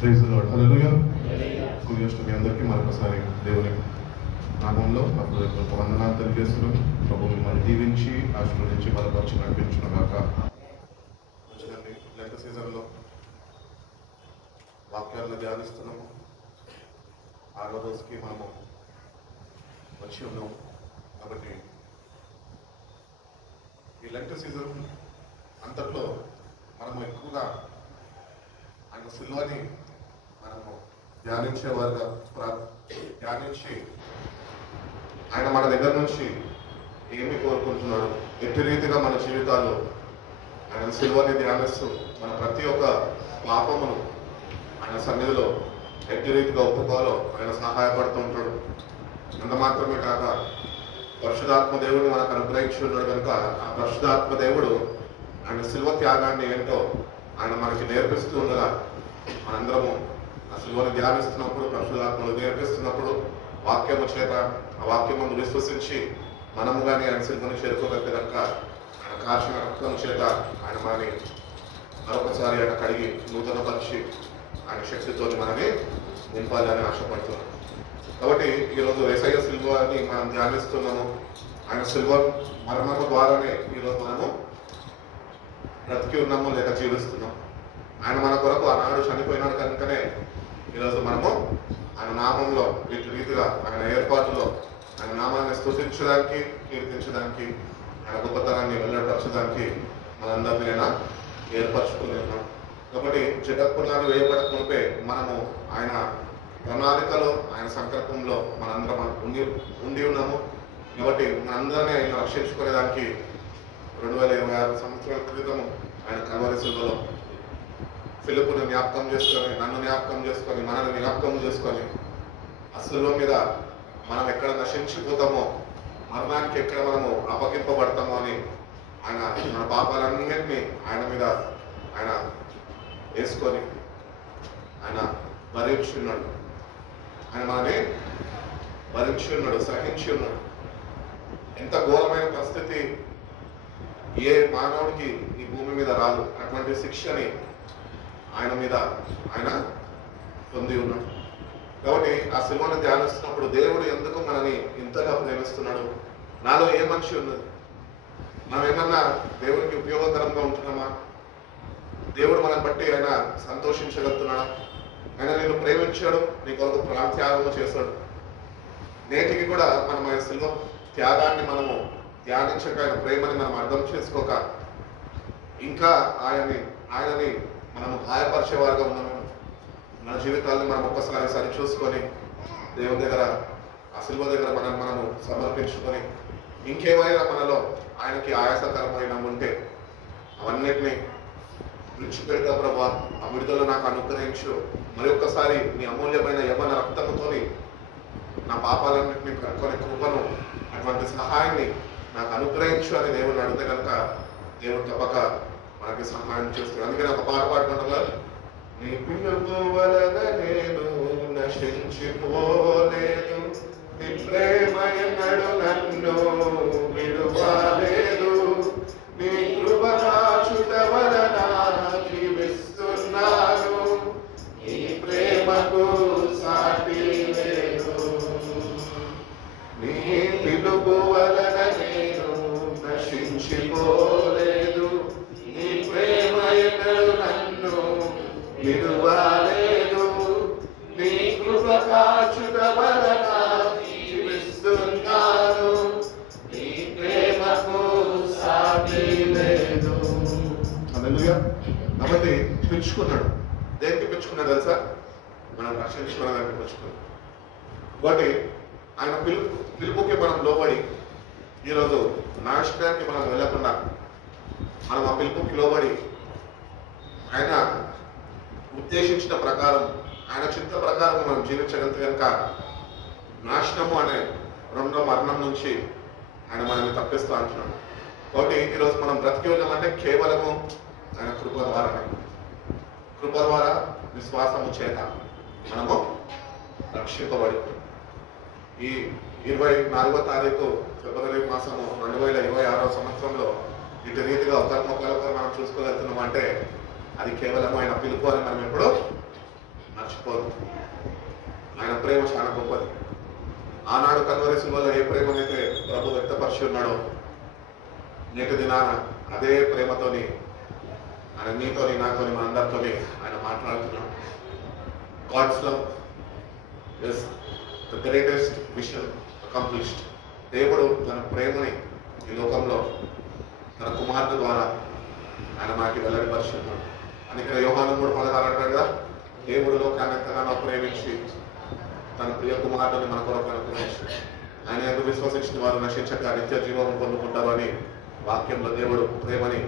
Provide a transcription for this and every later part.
Praise the lord. Hallelujah. సూర్యాష్టమి మీ అందరికీ మరొకసారి దేవుని నామంలో నా హృదయపూర్వక వందనాలు తెలియజేస్తున్నాం. ప్రభు మిమ్మల్ని దీవించి ఆశీర్వదించి బలపరిచి నడిపించిన గాక. మంచిదండి. లెంట్ సీజన్లో వాక్యాలను ధ్యానిస్తున్నాము. 6వ రోజుకి మనము వచ్చి ఉన్నాము. కాబట్టి ఈ లెంట్ సీజన్ అంతట్లో మనము ఎక్కువగా ఆయన సిలువని మనము ధ్యానించేవారుగా ధ్యానించి ఆయన మన దగ్గర నుంచి ఏమి కోరుకుంటున్నాడు, ఎట్టి రీతిగా మన జీవితాల్లో ఆయన సిలువని ధ్యానిస్తూ మన ప్రతి ఒక్క పాపమును ఆయన సన్నిధిలో ఎట్టి రీతిగా ఒప్పుకోవాలో ఆయన సహాయపడుతూ ఉంటాడు. అంత మాత్రమే కాక పరిశుధాత్మ దేవుడిని మనకు అనుగ్రహించి ఉన్నాడు కనుక ఆ పరిశుధాత్మ దేవుడు ఆయన సిలువ త్యాగాన్ని ఏంటో ఆయన మనకి నేర్పిస్తూ ఉండగా మనందరము ఆ సిలువను ధ్యానిస్తున్నప్పుడు పరిశుధాత్మను నేర్పిస్తున్నప్పుడు వాక్యము చేత ఆ వాక్యమును విశ్వసించి మనము కానీ ఆయన సిలువను చేరుకోగలిగితే కనుక ఆయన కాచిన రక్తం చేత ఆయన మనని మరొకసారి ఆయన కడిగి నూతనపరిచి ఆయన శక్తితో మనని నింపాలని ఆశపడుతున్నాం. కాబట్టి ఈరోజు యేసయ్య సిలువని మనం ధ్యానిస్తున్నాము. ఆయన సిలువ మరణము ద్వారానే ఈరోజు మనము బ్రతికి ఉన్నాము లేక జీవిస్తున్నాం. ఆయన మన కొరకు ఆనాడు చనిపోయినాడు కనుకనే ఈరోజు మనము ఆయన నామంలో వీటి రీతిగా ఆయన ఏర్పాటులో ఆయన నామాన్ని స్తుతించడానికి, కీర్తించడానికి, ఆయన గొప్పతనాన్ని వెల్లడిపరచడానికి మనందరినీ ఆయన ఏర్పరచుకుని ఉన్నాం. కాబట్టి జగత్పునాలు వేయబడక మునిపే మనము ఆయన ప్రణాళికలో ఆయన సంకల్పంలో మనందరం ఉండి ఉన్నాము. కాబట్టి మనందరినీ ఆయన రక్షించుకునేదానికి 2026 సంవత్సరాల క్రితము ఆయన కల్వరి సిలువలో ఫిలిప్పుని జ్ఞాపకం చేసుకొని, నన్ను జ్ఞాపకం చేసుకొని, మనల్ని జ్ఞాపకం చేసుకొని ఆ సిలువ మీద మనం ఎక్కడ నశించిపోతామో, మరణానికి ఎక్కడ మనము అప్పగింపబడతామో అని ఆయన మన పాపాలన్నింటినీ ఆయన మీద ఆయన వేసుకొని ఆయన భరించి ఉన్నాడు. ఆయన మనని భరించి ఉన్నాడు, సహించి ఉన్నాడు. ఎంత ఘోరమైన పరిస్థితి ఏ మానవుడికి ఈ భూమి మీద రాదు. అటువంటి శిక్షని ఆయన మీద ఆయన పొంది ఉన్నాడు. కాబట్టి ఆ సిలువను ధ్యానిస్తున్నప్పుడు దేవుడు ఎందుకు మనని ఇంతగా ప్రేమిస్తున్నాడు, నాలో ఏ మనిషి ఉన్నది, మనం ఏమన్నా దేవుడికి ఉపయోగకరంగా ఉంటున్నామా, దేవుడు మనల్ని బట్టి ఆయన సంతోషించగలుగుతున్నాడా, ఆయన నిన్ను ప్రేమించాడు, నీ కొరకు ప్రాణత్యాగము చేశాడు. నేటికి కూడా మనం ఆయన సిలువ త్యాగాన్ని మనము ధ్యానించక, ఆయన ప్రేమని మనం అర్థం చేసుకోక ఇంకా ఆయనని మనము గాయపరిచేవారుగా ఉన్నాము. మన జీవితాలను మనం ఒక్కసారి సరిచూసుకొని దేవుని దగ్గర ఆ సిలువ దగ్గర మనము సమర్పించుకొని ఇంకేమైనా మనలో ఆయనకి ఆయాసకరమైన ఉంటే అవన్నిటినీ విడిచిపెడతా ప్రభా, ఆ విడుదల నాకు అనుగ్రహించు, మరి ఒక్కసారి నీ అమూల్యమైన యవ్వన రక్తముతోని నా పాపాలన్నింటినీ కనుక్కొని కృపను, అటువంటి సహాయాన్ని నాకు అనుగ్రహించు అని దేవుడిని అడిగితే కనుక దేవుడు తప్పక మనకి సహాయం చేస్తాడు. అందుకని ఒక పాట పాడుకుంటున్నారు, నీ పిలుపు వలన నేను నశించిపోలేదు, నీ ప్రేమ ఎన్నడు నన్ను విడువలేదు, నీ కృప కాచుట వలన జీవిస్తున్నాను, నీ ప్రేమకు సాటి లేదు, నీ పిలుపు వలన నేను నశించిపోలేదు, నీ ప్రేమ ఎన్నడు నన్ను విడువలేదు, నీ కృప కాచుట వలన జీవిస్తున్నాను, నీ ప్రేమకు సాటి లేదు. హల్లెలూయా. కాబట్టి పిలుచుకున్నాడు. దేనికి పిలుచుకున్నాడు తెలుసా? మనం రక్షించుకోవడానికి పిలుచుకున్నాడు. కాబట్టి ఆయన పిలుపుకి మనం లోబడి ఈరోజు నాశనానికి మనం వెళ్ళకుండా మనం ఆ పిలుపుకి లోబడి ఆయన ఉద్దేశించిన ప్రకారం, ఆయన చింత ప్రకారం మనం జీవించగలిగితే కనుక నాశనము అనే రెండో మరణం నుంచి ఆయన మనల్ని తప్పిస్తూ అంటున్నాడు. కాబట్టి ఈరోజు మనం బ్రతికి ఉన్నామంటే కేవలము ఆయన కృప ద్వారానే. కృప ద్వారా విశ్వాసము చేత మనము రక్షింపబడి ఈ 24వ తారీఖు ఫిబ్రవరి మాసము 2026వ సంవత్సరంలో ఇటు రీతిగా ఒకరినొకరు మనం చూసుకోగలుగుతున్నాం అంటే అది కేవలం ఆయన పిలుపు అని మనం ఎప్పుడు మర్చిపోదు. ఆయన ప్రేమ చాలా గొప్పది. ఆనాడు కల్వరి సిలువలో ఏ ప్రేమనైతే ప్రభు వ్యక్తపరిచి ఉన్నాడో నేటి దినాన అదే ప్రేమతోని ఆయన నీతోని నాతోని మన అందరితోని ఆయన మాట్లాడుతున్నాడు. God's love is the greatest mission accomplished. దేవుడు తన ప్రేమని ఈ లోకంలో తన కుమారుడు ద్వారా ఆయన మనకి వెల్లడిపరుచున్నాడు. అందుకనే యోహాను 3:16 అంటాడు కదా, దేవుడు లోకాన్ని ఎంతగానో ప్రేమించి తన ప్రియ కుమారుడిని మన కొరకు అనుగ్రహించి ఆయన ఎందుకు విశ్వసించిన వారు నశించక నిత్య జీవం పొందుకుంటారు అని వాక్యంలో దేవుడు ప్రేమని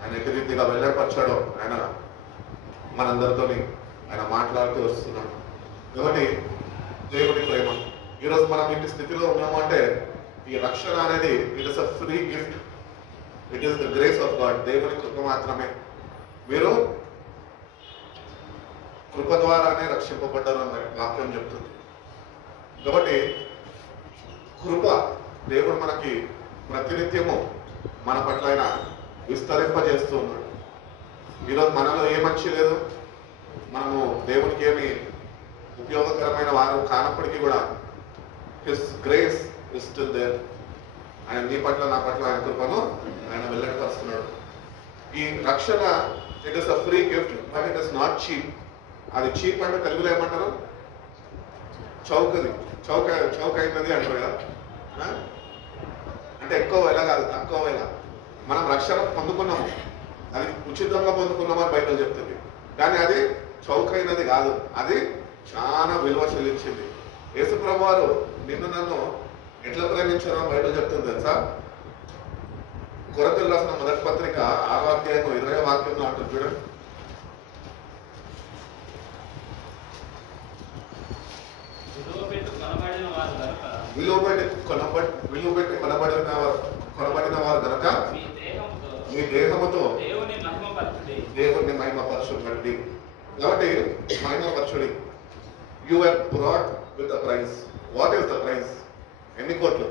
ఆయన ఎటు రీతిగా వెల్లడిపరిచాడో ఆయన మనందరితోని ఆయన మాట్లాడుతూ వస్తున్నాడు. కాబట్టి దేవుడి ప్రేమ ఈరోజు మనం ఇంటి స్థితిలో ఉన్నాము అంటే ఈ రక్షణ అనేది it is a free gift. It is the grace of God. దేవుని కృప మాత్రమే. మీరు కృప ద్వారానే రక్షింపబడ్డారు అని వాక్యం చెప్తుంది. కాబట్టి కృప దేవుడు మనకి ప్రతినిత్యము మన పట్ల ఆయన విస్తరింపజేస్తూ ఉన్నాడు. ఈరోజు మనలో ఏ మంచి లేదు, మనము దేవునికి ఏమి ఉపయోగకరమైన వారు కానప్పటికీ కూడా his grace is still there. ఆయన నీ పట్ల నా పట్ల ఆయన కృపను ఆయన వెల్లడిపరుస్తున్నాడు. ఈ రక్షణ it is a free gift but it is not cheap. అది చీప్ అంటే తెలుగులో ఏమంటారు? చౌకది. చౌక అయినది అంటారు కదా. అంటే ఎక్కువ వేళ కాదు, తక్కువ వేళ. మనం రక్షణ పొందుకున్నాము, అది ఉచితంగా పొందుకున్నామని బైబిల్ చెప్తుంది. కానీ అది చౌకైనది కాదు, అది చాలా విలువ చెల్లించింది. యేసు ప్రభు వారు నిన్ను నన్ను ఎట్లా ప్రేమించారో బైబిల్ చెప్తుంది తెలుసా? కొరింథీయులకు రాసిన మొదటి పత్రిక 6వ అధ్యాయం 20వ వాక్యంలో అంటుంది చూడండి. విలువ పెట్టి కొనబడిన వారు గనక మీ దేహముతో దేవుణ్ణి మహిమపరచుడి. కాబట్టి మహిమపరచుడి. You are brought with the price. What is the price? ఎన్ని కోట్లు?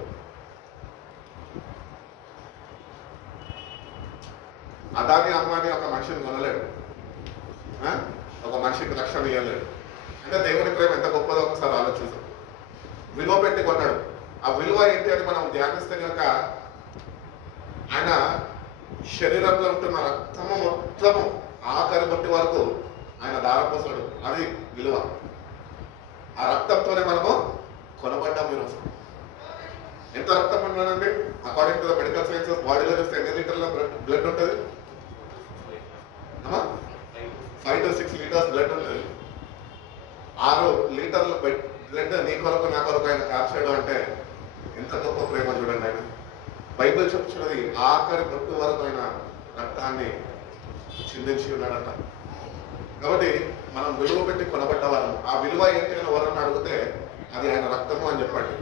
అదాని అమ్మాని ఒక మనిషిని కొనలేడు, ఒక మనిషికి రక్షణ ఇవ్వలేడు. అంటే దేవుని ప్రేమ ఎంత గొప్పదో ఒకసారి ఆలోచిస్తాం. విలువ పెట్టి కొన్నాడు. ఆ విలువ ఏంటి అని మనం ధ్యానిస్తే కనుక ఆయన శరీరంలో ఉంటున్న రక్తము మొత్తము ఆఖరి బట్టి వరకు ఆయన దారపోసాడు. అది విలువ. ఆ రక్తంతోనే మనము కొనబడ్డాము. ఈరోజు ఎంత రక్తం ఉన్నానండి? According to the medical sciences బాడీలో చూస్తే ఎన్ని లీటర్ల బ్లడ్ ఉంటుంది? 5 to 6 లీటర్స్ బ్లడ్ ఉంటుంది. 6 లీటర్ల బ్లడ్ నీ కొరకు నా కొరకు ఆయన కార్చాడు అంటే ఎంత గొప్ప ప్రేమ చూడండి. ఆయన బైబిల్ చెప్తున్నది ఆఖరి బొట్టు వరకు ఆయన రక్తాన్ని చిందించి ఉన్నాడట. కాబట్టి మనం విలువ పెట్టి కొనబడ్డవారు. ఆ విలువ ఏంటి అని ఎవరన్నా అడిగితే అది ఆయన రక్తము అని చెప్పండి.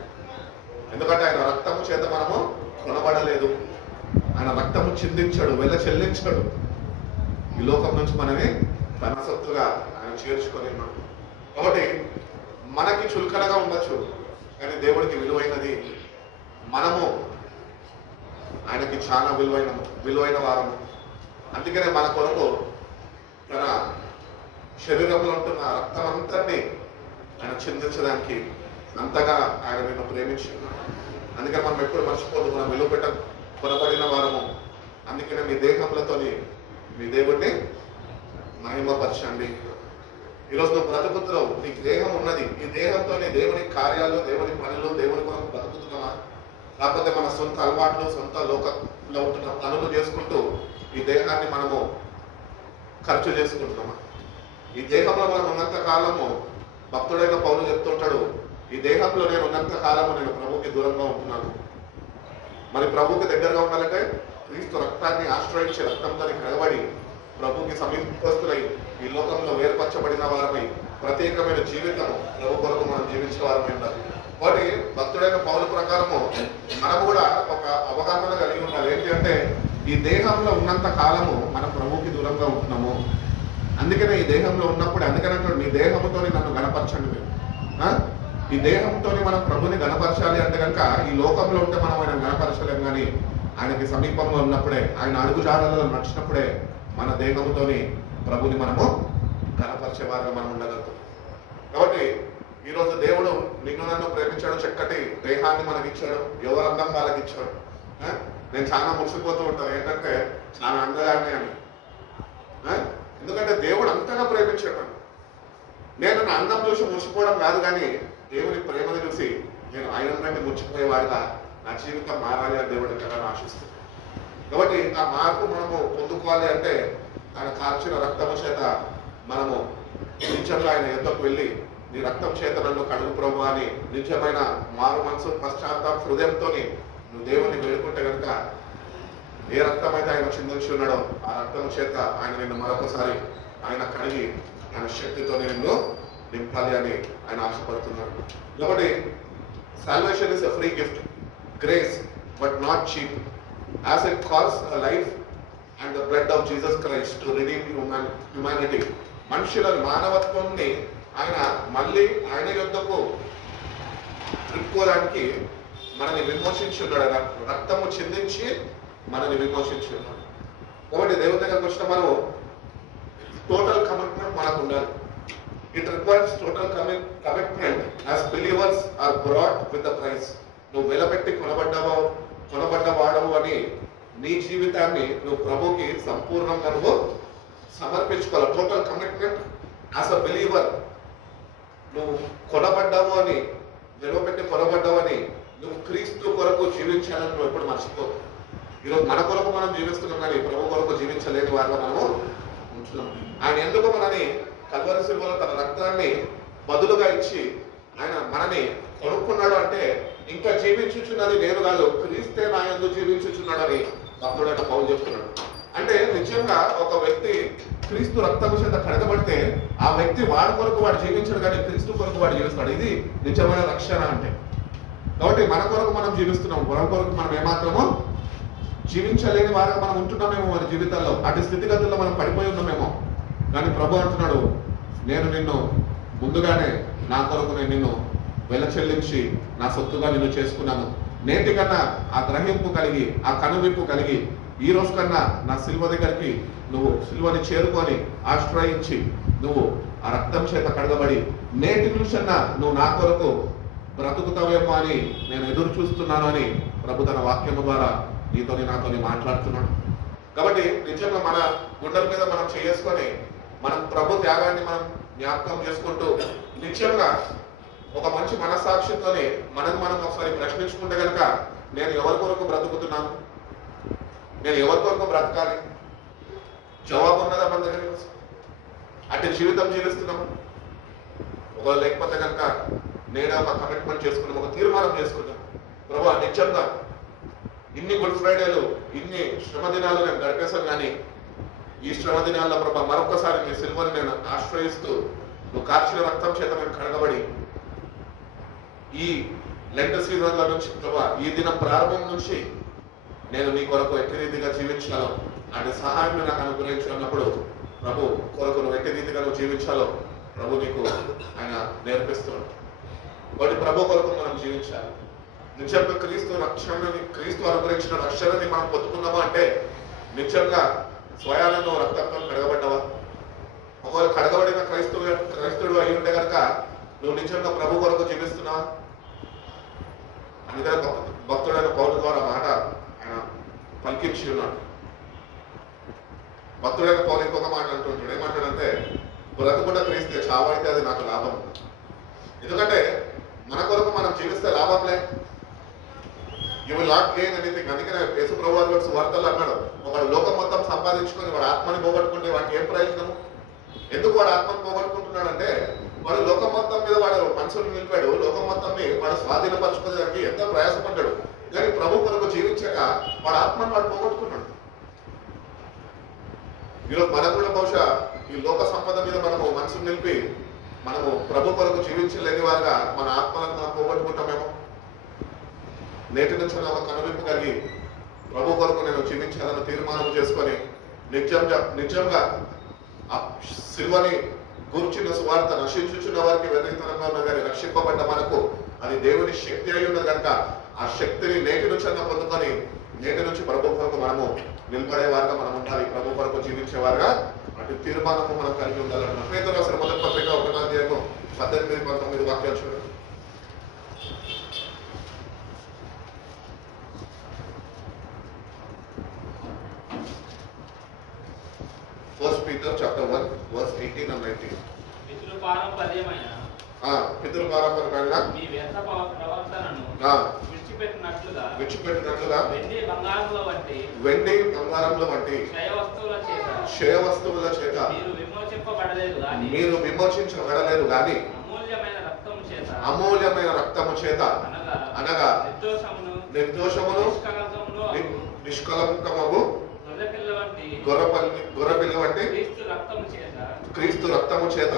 ఎందుకంటే ఆయన రక్తము చేత మనము కొనబడలేదు, ఆయన రక్తము చిందించాడు, వెల చెల్లించాడు. ఈ లోకం నుంచి మనని తన సొత్తుగా ఆయన చేర్చుకొని ఉన్నాడు. కాబట్టి మనకి చులకనగా ఉండొచ్చు, కానీ దేవుడికి విలువైనది. మనము ఆయనకి చాలా విలువైన వారము. అందుకనే మన కొరకు తన శరీరంలో ఉంటున్న రక్తం అంతటినీ ఆయన చిందించడానికి అంతగా ఆయన నిన్ను ప్రేమించి ఉన్నాడు. అందుకని మనం ఎప్పుడు మర్చిపోదు, మనం విలువ పెట్ట కొనబడిన వారము. అందుకనే మీ దేహములతోని మీ దేవుడిని మహిమపరచండి. ఈరోజు నువ్వు బ్రతుకుతున్నావు, నీకు దేహం ఉన్నది. ఈ దేహంతోనే దేవుని కార్యాలు, దేవుని పనులు, దేవుని కొరకు బ్రతుకుతున్నామా? లేకపోతే మన సొంత అలవాట్లు, సొంత లోకంలో ఉంటున్న పనులు చేసుకుంటూ ఈ దేహాన్ని మనము ఖర్చు చేసుకుంటున్నామా? ఈ దేహంలో మనం ఉన్నంత కాలము భక్తుడైన పౌలు చెప్తుంటాడు, ఈ దేహంలో నేను ఉన్నంత కాలము నేను ప్రభుకి దూరంగా ఉంటున్నాను. మరి ప్రభుకి దగ్గరగా ఉండాలంటే క్రీస్తు రక్తాన్ని ఆశ్రయించి రక్తంతో కడబడి ప్రభుకి సమీపస్తులై ఈ లోకంలో వేర్పరచబడిన వారమై ప్రత్యేకమైన జీవితము ప్రభు కొరకు మనం జీవించిన వారమై ఉండాలి. కాబట్టి భక్తుడైన పౌలు ప్రకారము మనం కూడా ఒక అవగాహన కలిగి ఉండాలి. ఏంటి అంటే ఈ దేహంలో ఉన్నంత కాలము మనం ప్రభుకి దూరంగా ఉంటున్నాము. అందుకనే ఈ దేహంలో ఉన్నప్పుడు అందుకనే మీ దేహంతో నన్ను గణపరచండి. మీరు ఈ దేహంతో మనం ప్రభుని గణపరచాలి అంటే కనుక ఈ లోకంలో ఉంటే మనం ఆయన గణపరచలేం. కానీ ఆయనకి సమీపంలో ఉన్నప్పుడే, ఆయన అడుగుజాడలలో నడిచినప్పుడే మన దేహంతోని ప్రభుని మనము గణపరిచేవారుగా మనం ఉండగలుగుతాం. కాబట్టి ఈరోజు దేవుడు నిన్ను నన్ను ప్రేమించాడు, చక్కటి దేహాన్ని మనకి ఇచ్చాడు, ఎవరు అందం వాళ్ళకి ఇచ్చాడు. నేను చాలా మురిసిపోతూ ఉంటాను ఏంటంటే చాలా అందగానే అని. ఎందుకంటే దేవుడు అంతగా ప్రేమించాడు. నేను నా అందం చూసి మురిసిపోవడం కాదు, కానీ దేవుని ప్రేమను చూసి నేను ఆయన బట్టి ముచ్చిపోయేవాడుగా నా జీవితం మారాలి అని దేవుడు ఎంతగానో ఆశిస్తుంది. కాబట్టి ఆ మార్పు మనము పొందుకోవాలి అంటే ఆయన కార్చిన రక్తము చేత మనము నిజంగా ఆయన ఎద్దకు వెళ్ళి నీ రక్తం చేత నన్ను కడుగు ప్రభు అని నిజమైన మారు మనసు పశ్చాత్తాప హృదయంతో నువ్వు దేవుని వేడుకుంటే కనుక ఏ రక్తం అయితే ఆయన చిందించి ఉన్నాడో ఆ రక్తం చేత ఆయన నిన్ను మరొకసారి ఆయన కడిగి ఆయన శక్తితో నిన్ను నింపాలి అని ఆయన ఆశపడుతున్నాడు. కాబట్టి salvation is a free gift, grace but not cheap, as it costs a life and the blood of Jesus Christ to redeem humanity. మనుషుల మానవత్వాన్ని ఆయన మళ్ళీ ఆయన యొద్దకు త్రిప్పుకోవడానికి మనని విమోచించి ఉన్నాడు. రక్తము చిందించి మనని విమోచించి ఉన్నాడు. కాబట్టి దేవుని దగ్గరకు వచ్చిన మనం టోటల్ కమిట్మెంట్ మనకు ఉండాలి. It requires total commitment as believers are brought with the price. నువ్వు వెలపెట్టి కొనబడ్డవాడవు అని నీ జీవితాన్ని నువ్వు ప్రభుకి సంపూర్ణంగా నువ్వు సమర్పించుకోవాలి. Total commitment as a believer. నువ్వు కొనబడ్డావు అని, వెలపెట్టి కొనబడ్డావు అని, నువ్వు క్రీస్తు కొరకు జీవించాలని నువ్వు ఎప్పుడు మర్చిపో. ఈరోజు మన కొరకు మనం జీవిస్తున్నాం, కానీ ప్రభు కొరకు జీవించలేని వారిగా మనము ఉంటున్నాం. ఆయన ఎందుకు మనని కల్వరి శిలువలో తన రక్తాన్ని బదులుగా ఇచ్చి ఆయన మనని కొనుక్కున్నాడు అంటే ఇంకా జీవించుచున్నది నేను కాదు, క్రీస్తే నా యందు జీవించుచున్నాడు అని భక్తుడైన పౌలు చెప్తున్నాడు. అంటే నిజంగా ఒక వ్యక్తి క్రీస్తు రక్తము చేత కడగబడితే ఆ వ్యక్తి వాడి కొరకు వాడు జీవించడు, కానీ క్రీస్తు కొరకు వాడు జీవిస్తాడు. ఇది నిజమైన రక్షణ అంటే. కాబట్టి మన కొరకు మనం జీవిస్తున్నాం, మన కొరకు మనం ఏమాత్రమో జీవించలేని వారిగా మనం ఉంటున్నామేమో మన జీవితాల్లో. అటు స్థితిగతుల్లో మనం పడిపోయి ఉన్నామేమో, కానీ ప్రభు అంటున్నాడు నేను నిన్ను ముందుగానే నా కొరకు నేను నిన్ను వెల చెల్లించి నా సొత్తుగా నిన్ను చేసుకున్నాను. నేటి కన్నా ఆ గ్రహింపు కలిగి, ఆ కనువిప్పు కలిగి, ఈ రోజు కన్నా నా సిల్వ దగ్గరికి నువ్వు సిల్వని చేరుకొని ఆశ్రయించి నువ్వు ఆ రక్తం చేత కడగబడి నేటి నుంచన్నా నువ్వు నా కొరకు బ్రతుకుతావేమో అని నేను ఎదురు చూస్తున్నాను అని ప్రభు తన వాక్యము ద్వారా నాతోని మాట్లాడుతున్నాడు. కాబట్టి నిజంగా మన గుండెల మీద మనం చేసుకొని మనం ప్రభు త్యాగాన్ని మనం జ్ఞాపకం చేసుకుంటూ నిజంగా ఒక మంచి మనస్సాక్షితోనే మనం ఒకసారి ప్రశ్నించుకుంటే కనుక నేను ఎవరి కొరకు బ్రతుకుతున్నాను, నేను ఎవరి కొరకు బ్రతకాలి, జవాబు ఉన్నదా మన దగ్గర? అటు జీవితం జీవిస్తున్నాము. ఒకవేళ లేకపోతే కనుక నేనే ఒక కమిట్మెంట్ చేసుకున్నాం, ఒక తీర్మానం చేసుకున్నాం, ప్రభు నిజంగా ఇన్ని గుడ్ ఫ్రైడేలు, ఇన్ని శ్రమ దినాలు నేను గడిపేశాను, కానీ ఈ శ్రమ దినాల్లో ప్రభు మరొకసారి నీ సిల్వని నేను ఆశ్రయిస్తూ నువ్వు కార్చిన రక్తం చేత నేను కడగబడి ఈ లెంట్ సీజన్ల నుంచి ప్రభు ఈ దినం ప్రారంభం నుంచి నేను నీ కొరకు ఎట్టి రీతిగా జీవించాలో అటు సహాయం నాకు అనుగ్రహించినప్పుడు ప్రభు కొరకు నువ్వు ఎట్టి రీతిగా నువ్వు జీవించాలో ప్రభు నీకు ఆయన నేర్పిస్తున్నాడు. కాబట్టి ప్రభు కొరకు మనం జీవించాలి. నిజంగా క్రీస్తు అనుగ్రహించిన రక్షణని మనం పొందుకున్నామా అంటే నిజంగా స్వయాలను రక్తంతో కడగబడ్డావా? ఒకవేళ కడగబడిన క్రైస్తుడు అయి ఉంటే కనుక నువ్వు నిజంగా ప్రభు కొరకు జీవిస్తున్నావా? అందుకని భక్తుడైన పౌలు ద్వారా మాట ఆయన పలికించి ఉన్నాడు. భక్తుడైన పౌలు ఇంకొక మాట అంటుంటాడు. ఏమంటాడంటే బ్రతుకుడ క్రీస్తే, చావైతే అది నాకు లాభం. ఎందుకంటే మన కొరకు మనం జీవిస్తే లాభంలే. You will not gain anything. అందుకనే యేసు ప్రభువు వారు సువార్తల్లో అన్నాడు, ఒకడు లోకం మొత్తం సంపాదించుకొని వాడు ఆత్మని పోగొట్టుకుంటే వాడికి ఏం ప్రయోజనము? ఎందుకు వాడు ఆత్మని పోగొట్టుకుంటున్నాడంటే వాడు లోకం మొత్తం మీద వాడు మనసును నిలిపాడు, లోకం మొత్తంని వాడు స్వాధీనపరచుకోవడానికి ఎంతో ప్రయాసపడ్డాడు, కానీ ప్రభు కొరకు జీవించాక వాడు ఆత్మని వాడు పోగొట్టుకున్నాడు. ఈరోజు మనం కూడా బహుశా ఈ లోక సంపద మీద మనము మనసును నిలిపి మనము ప్రభు కొరకు జీవించలేని వారుగా మన ఆత్మలను మనం పోగొట్టుకుంటామేమో. నేటి నుంచి ఒక కనువిప్పు కలిగి ప్రభు కొరకు నేను జీవించాలని తీర్మానం చేసుకొని నిజంగా ఆ సిల్వని గూర్చిన సువార్త నశించుచున్న వారికి వ్యతిరేకంగా ఉన్న కానీ రక్షింపబడ్డ మనకు అది దేవుని శక్తి అయి ఉన్నది కనుక ఆ శక్తిని నేటి నుంచి పొందుకొని నేటి నుంచి ప్రభు కొరకు మనము నిలబడే వారుగా మనం ఉండాలి, ప్రభు కొరకు జీవించే వారుగా అటు తీర్మానము మనం కలిగి ఉండాలన్న. పేతురు రాసిన మొదటి పత్రిక 1వ అధ్యాయము 18-19 వాక్యాలు చూడండి. First Peter chapter 1 verse 18 and 19. పితృపారంపర్యమైన మీ వ్యర్థ ప్రవర్తనను విడిచిపెట్టినట్లుగా వెండి బంగారముల వంటి క్షయ వస్తువుల చేత మీరు విమోచించబడలేదు గాని అమూల్యమైన రక్తము చేత అనగా నిర్దోషమును నిష్కలంకమగు గొర్రెపిల్ల వంటి క్రీస్తు రక్తము చేత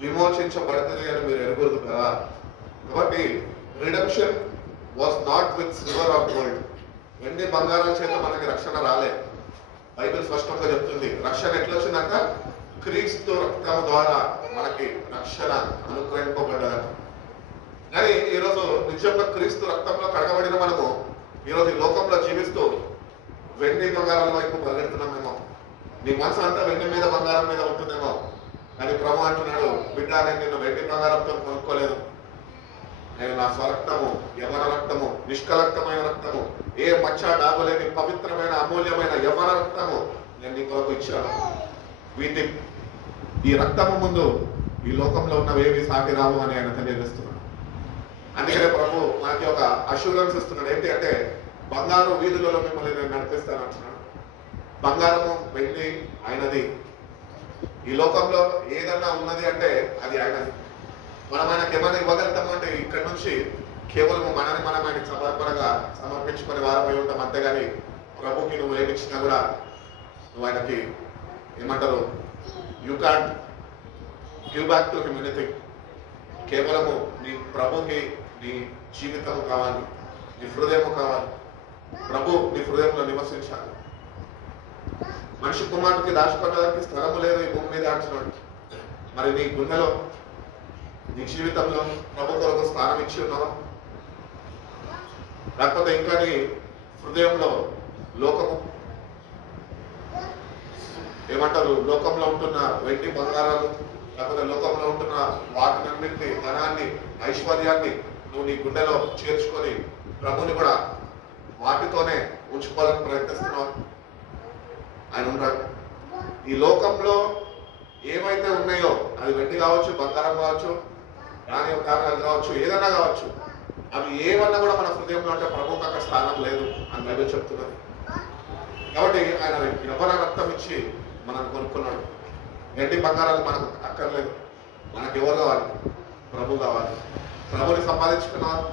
విమోచించబడుతుంది అని మీరు ఎరుగురు కదా. కాబట్టి redemption was not with silver or gold. వెండి బంగారాల చేత మనకి రక్షణ రాలే. బైబిల్ స్పష్టంగా చెప్తుంది రక్షణ ఎట్లా వచ్చిందంట, క్రీస్తు రక్తము ద్వారా మనకి రక్షణ అనుగ్రహింపబడ్డదని. కానీ ఈరోజు నిజంగా క్రీస్తు రక్తంలో కడగబడిన మనము ఈరోజు ఈ లోకంలో జీవిస్తూ వెండి బంగారాల వైపు పరిగెడుతున్నామేమో. నీ మనసు అంతా వెండి మీద బంగారం మీద ఉంటుందేమో. కానీ ప్రభు అంటున్నాడు, బిడ్డ నేను నిన్ను వెండి బంగారంతో కొనుక్కోలేదు, నేను నా స్వరక్తము యవన రక్తము నిష్కలంకమైన రక్తము ఏ మచ్చ డాబులేని పవిత్రమైన అమూల్యమైన యవన రక్తము నేను నీ కొరకు ఇచ్చాను. ఈ రక్తము ముందు ఈ లోకంలో ఉన్నవేవి సాటి రావు అని ఆయన తెలియజేస్తున్నాడు. అందుకనే ప్రభు మనకి ఒక అష్యూరెన్స్ ఇస్తున్నాడు. ఏంటి అంటే బంగారు వీధులలో మిమ్మల్ని నేను నడిపిస్తాను అంటున్నాడు. బంగారము వెండి ఆయనది. ఈ లోకంలో ఏదన్నా ఉన్నది అంటే అది ఆయనది. మనం ఆయనకి ఏమైనా ఇవ్వగలుగుతాము అంటే ఇక్కడి నుంచి కేవలం మనని మనం ఆయనకి సమర్పణగా సమర్పించుకునే వారమై ఉంటాం. అంతేగాని ప్రభుకి నువ్వు ఏమిచ్చినా కూడా నువ్వు ఆయనకి ఏమంటారు, you can't give back to him anything. కేవలము నీ ప్రభుకి నీ జీవితము కావాలి, నీ హృదయము కావాలి. ప్రభు నీ హృదయంలో నివసించాలి. మనిషి కుమారుడికి దాచుకోవడానికి స్థలము లేదు ఈ భూమి మీద అంటున్నాడు. మరి నీ గుండెలో నీ జీవితంలో ప్రభు కొరకు స్థానం ఇచ్చి ఉన్నావా? లేకపోతే ఇంకా నీ హృదయంలో లోకము ఏమంటారు, లోకంలో ఉంటున్న వెండి బంగారాలు లేకపోతే లోకంలో ఉంటున్న వాటినన్నింటినీ, ధనాన్ని, ఐశ్వర్యాన్ని నువ్వు నీ గుండెలో చేర్చుకొని ప్రభుని కూడా వాటితోనే ఉంచుకోవాలని ప్రయత్నిస్తున్నావు? ఆయన ఉంటాడు. ఈ లోకంలో ఏమైతే ఉన్నాయో అది వెండి కావచ్చు, బంగారం కావచ్చు, రాని కారణాలు కావచ్చు, ఏదన్నా కావచ్చు, అవి ఏమన్నా కూడా మన హృదయంలో అంటే ప్రభువుకి అక్కడ స్థానం లేదు అని బైబిల్ చెప్తున్నది. కాబట్టి ఆయన యవ్వన రక్తం ఇచ్చి మనకు కొనుక్కున్నాడు. వెండి బంగారాలు మనకు అక్కర్లేదు. మనకు ఎవరు కావాలి? ప్రభు కావాలి. ప్రభుని సంపాదించుకున్నారు.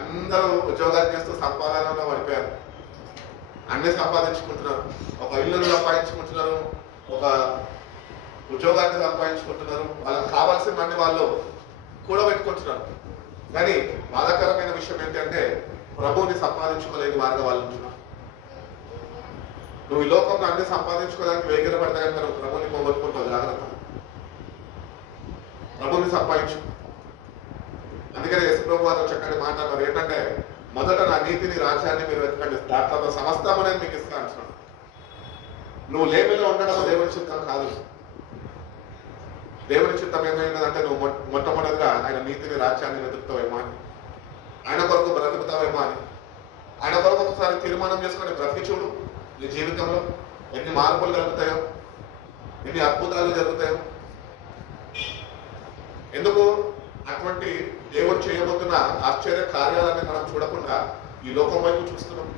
అందరూ ఉద్యోగాలు చేస్తూ సంపాదనలో పడిపోయారు. అన్ని సంపాదించుకుంటున్నారు. ఒక ఇల్లును సంపాదించుకుంటున్నారు, ఒక ఉద్యోగాన్ని సంపాదించుకుంటున్నారు, వాళ్ళకి కావాల్సినవన్నీ వాళ్ళు కూడబెట్టుకుంటున్నారు. కానీ బాధాకరమైన విషయం ఏంటంటే ప్రభువుని సంపాదించుకోలేని వారిగా వాళ్ళు ఉంటున్నారు. నువ్వు ఈ లోకంలో అన్ని సంపాదించుకోవడానికి వేగిర పడతా కానీ మనం ప్రభుని పోగొట్టుకుంటావు. జాగ్రత్త, ప్రభుని సంపాదించు. అందుకని యేసు ప్రభు వారు చక్కటి మాట్లాడారు ఏంటంటే, మొదట నా నీతిని, రాజ్యాన్ని మీరు వెతకండి, దాంట్లో సమస్తము నేను మీకు ఇస్తాను అంటున్నాడు. నువ్వు లేమిలో ఉండడం దేవుని చిత్తం కాదు. దేవుని చిత్తం ఏమైందంటే నువ్వు మొట్టమొదటిగా ఆయన నీతిని, రాజ్యాన్ని వెతుకుతావేమో అని, ఆయన కొరకు బ్రతుకుతావేమో అని. ఆయన కొరకు ఒకసారి తీర్మానం చేసుకొని బ్రతికి చూడు. నీ జీవితంలో ఎన్ని మార్పులు జరుగుతాయో, ఎన్ని అద్భుతాలు జరుగుతాయో. ఎందుకు అటువంటి దేవుడు చేయబోతున్న ఆశ్చర్య కార్యాలన్నీ మనం చూడకుండా ఈ లోకం వైపు చూస్తున్నాం?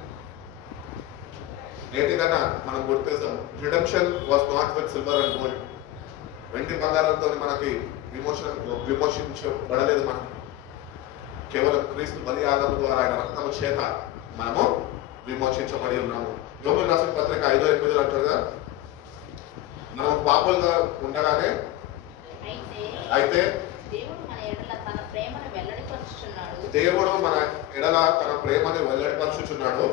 నేటికన్నా మనం గుర్తిస్తాం, redemption was not with silver and gold. వెండి బంగారంతో మనకి విమోచించబడలేదు. మనం కేవలం క్రీస్తు బలియాగము ద్వారా ఆయన రక్తము చేత మనము విమోచించబడి ఉన్నాము. యోబు రాసిన పత్రిక 5:8 అంటారు కదా, మనం పాపులుగా ఉండగానే అయితే దేవుడు మన ఎడల తన ప్రేమని వెల్లడిపరుచుచున్నాడు.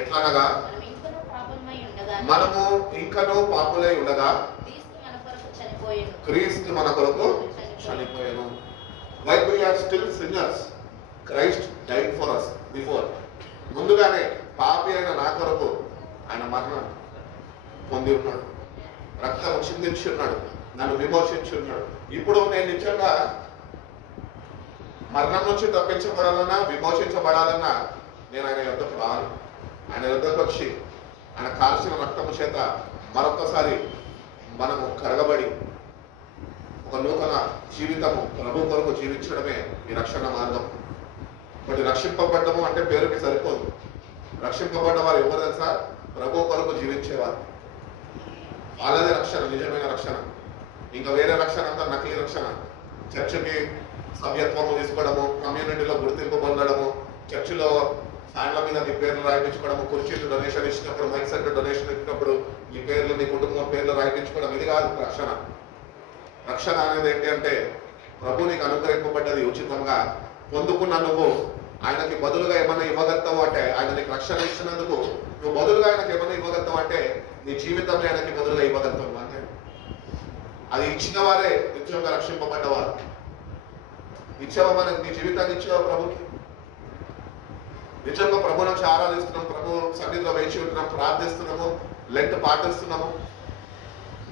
ఎట్లనగా మనము ఇంకనూ పాపులై ఉండగా క్రీస్తు మన కొరకు చనిపోయాను. While we are still sinners, Christ died for us before. ముందుగానే పాపి అయిన నా కొరకు ఆయన మరణం పొంది ఉన్నాడు, రక్తం చిందించి ఉన్నాడు. నన్ను విమోచించున్నాడు. ఇప్పుడు నేను నిజంగా మరణం నుంచి తప్పించబడాలన్నా విమోచించబడాలన్నా నేను ఆయన యొద్దకు రాను. ఆయన యొద్దకు వచ్చి ఆయన కాల్చిన రక్తము చేత మరొకసారి మనము కరగబడి ఒక నూతన జీవితము ప్రభు కొరకు జీవించడమే ఈ రక్షణ మార్గం. బట్ రక్షింపబడ్డము అంటే పేరుకి సరిపోదు. రక్షింపబడ్డ వారు ఎవరు తెలుసా? ప్రభు కొరకు జీవించేవారు. వాళ్ళదే రక్షణ, నిజమైన రక్షణ. ఇంకా వేరే రక్షణ అంతా నకిలీ రక్షణ. చర్చికి సభ్యత్వము తీసుకోవడము, కమ్యూనిటీలో గుర్తింపు పొందడము, చర్చిలో ఫ్యాన్ల మీద నీ పేర్లు రాయించుకోవడము, కుర్చీలు డొనేషన్ ఇచ్చినప్పుడు, మైక్ సెట్ డొనేషన్ ఇచ్చినప్పుడు నీ పేర్లు, నీ కుటుంబం పేర్లు రాయించుకోవడం, ఇది కాదు రక్షణ. రక్షణ అనేది ఏంటి అంటే ప్రభు నీకు అనుగ్రహింపబడ్డది ఉచితంగా పొందుకున్న నువ్వు ఆయనకి బదులుగా ఏమన్నా ఇవ్వగలుగుతావు అంటే, ఆయన నీకు రక్షణ ఇచ్చినందుకు నువ్వు బదులుగా ఆయనకి ఏమన్నా ఇవ్వగలుగుతావు అంటే నీ జీవితంలో ఆయనకి బదులుగా ఇవ్వగలుగుతావు అంటే అది ఇచ్చిన వారే నిత్యంగా రక్షింపబడ్డవారు. ఇచ్చావా మనకి నీ జీవితాన్ని ఇచ్చావా ప్రభుకి? నిజంగా ప్రభు నుంచి ఆరాధిస్తున్నాం, ప్రభు సన్నిధిలో వేచి ఉంటున్నాం, ప్రార్థిస్తున్నాము, లెంట్ పాటిస్తున్నాము.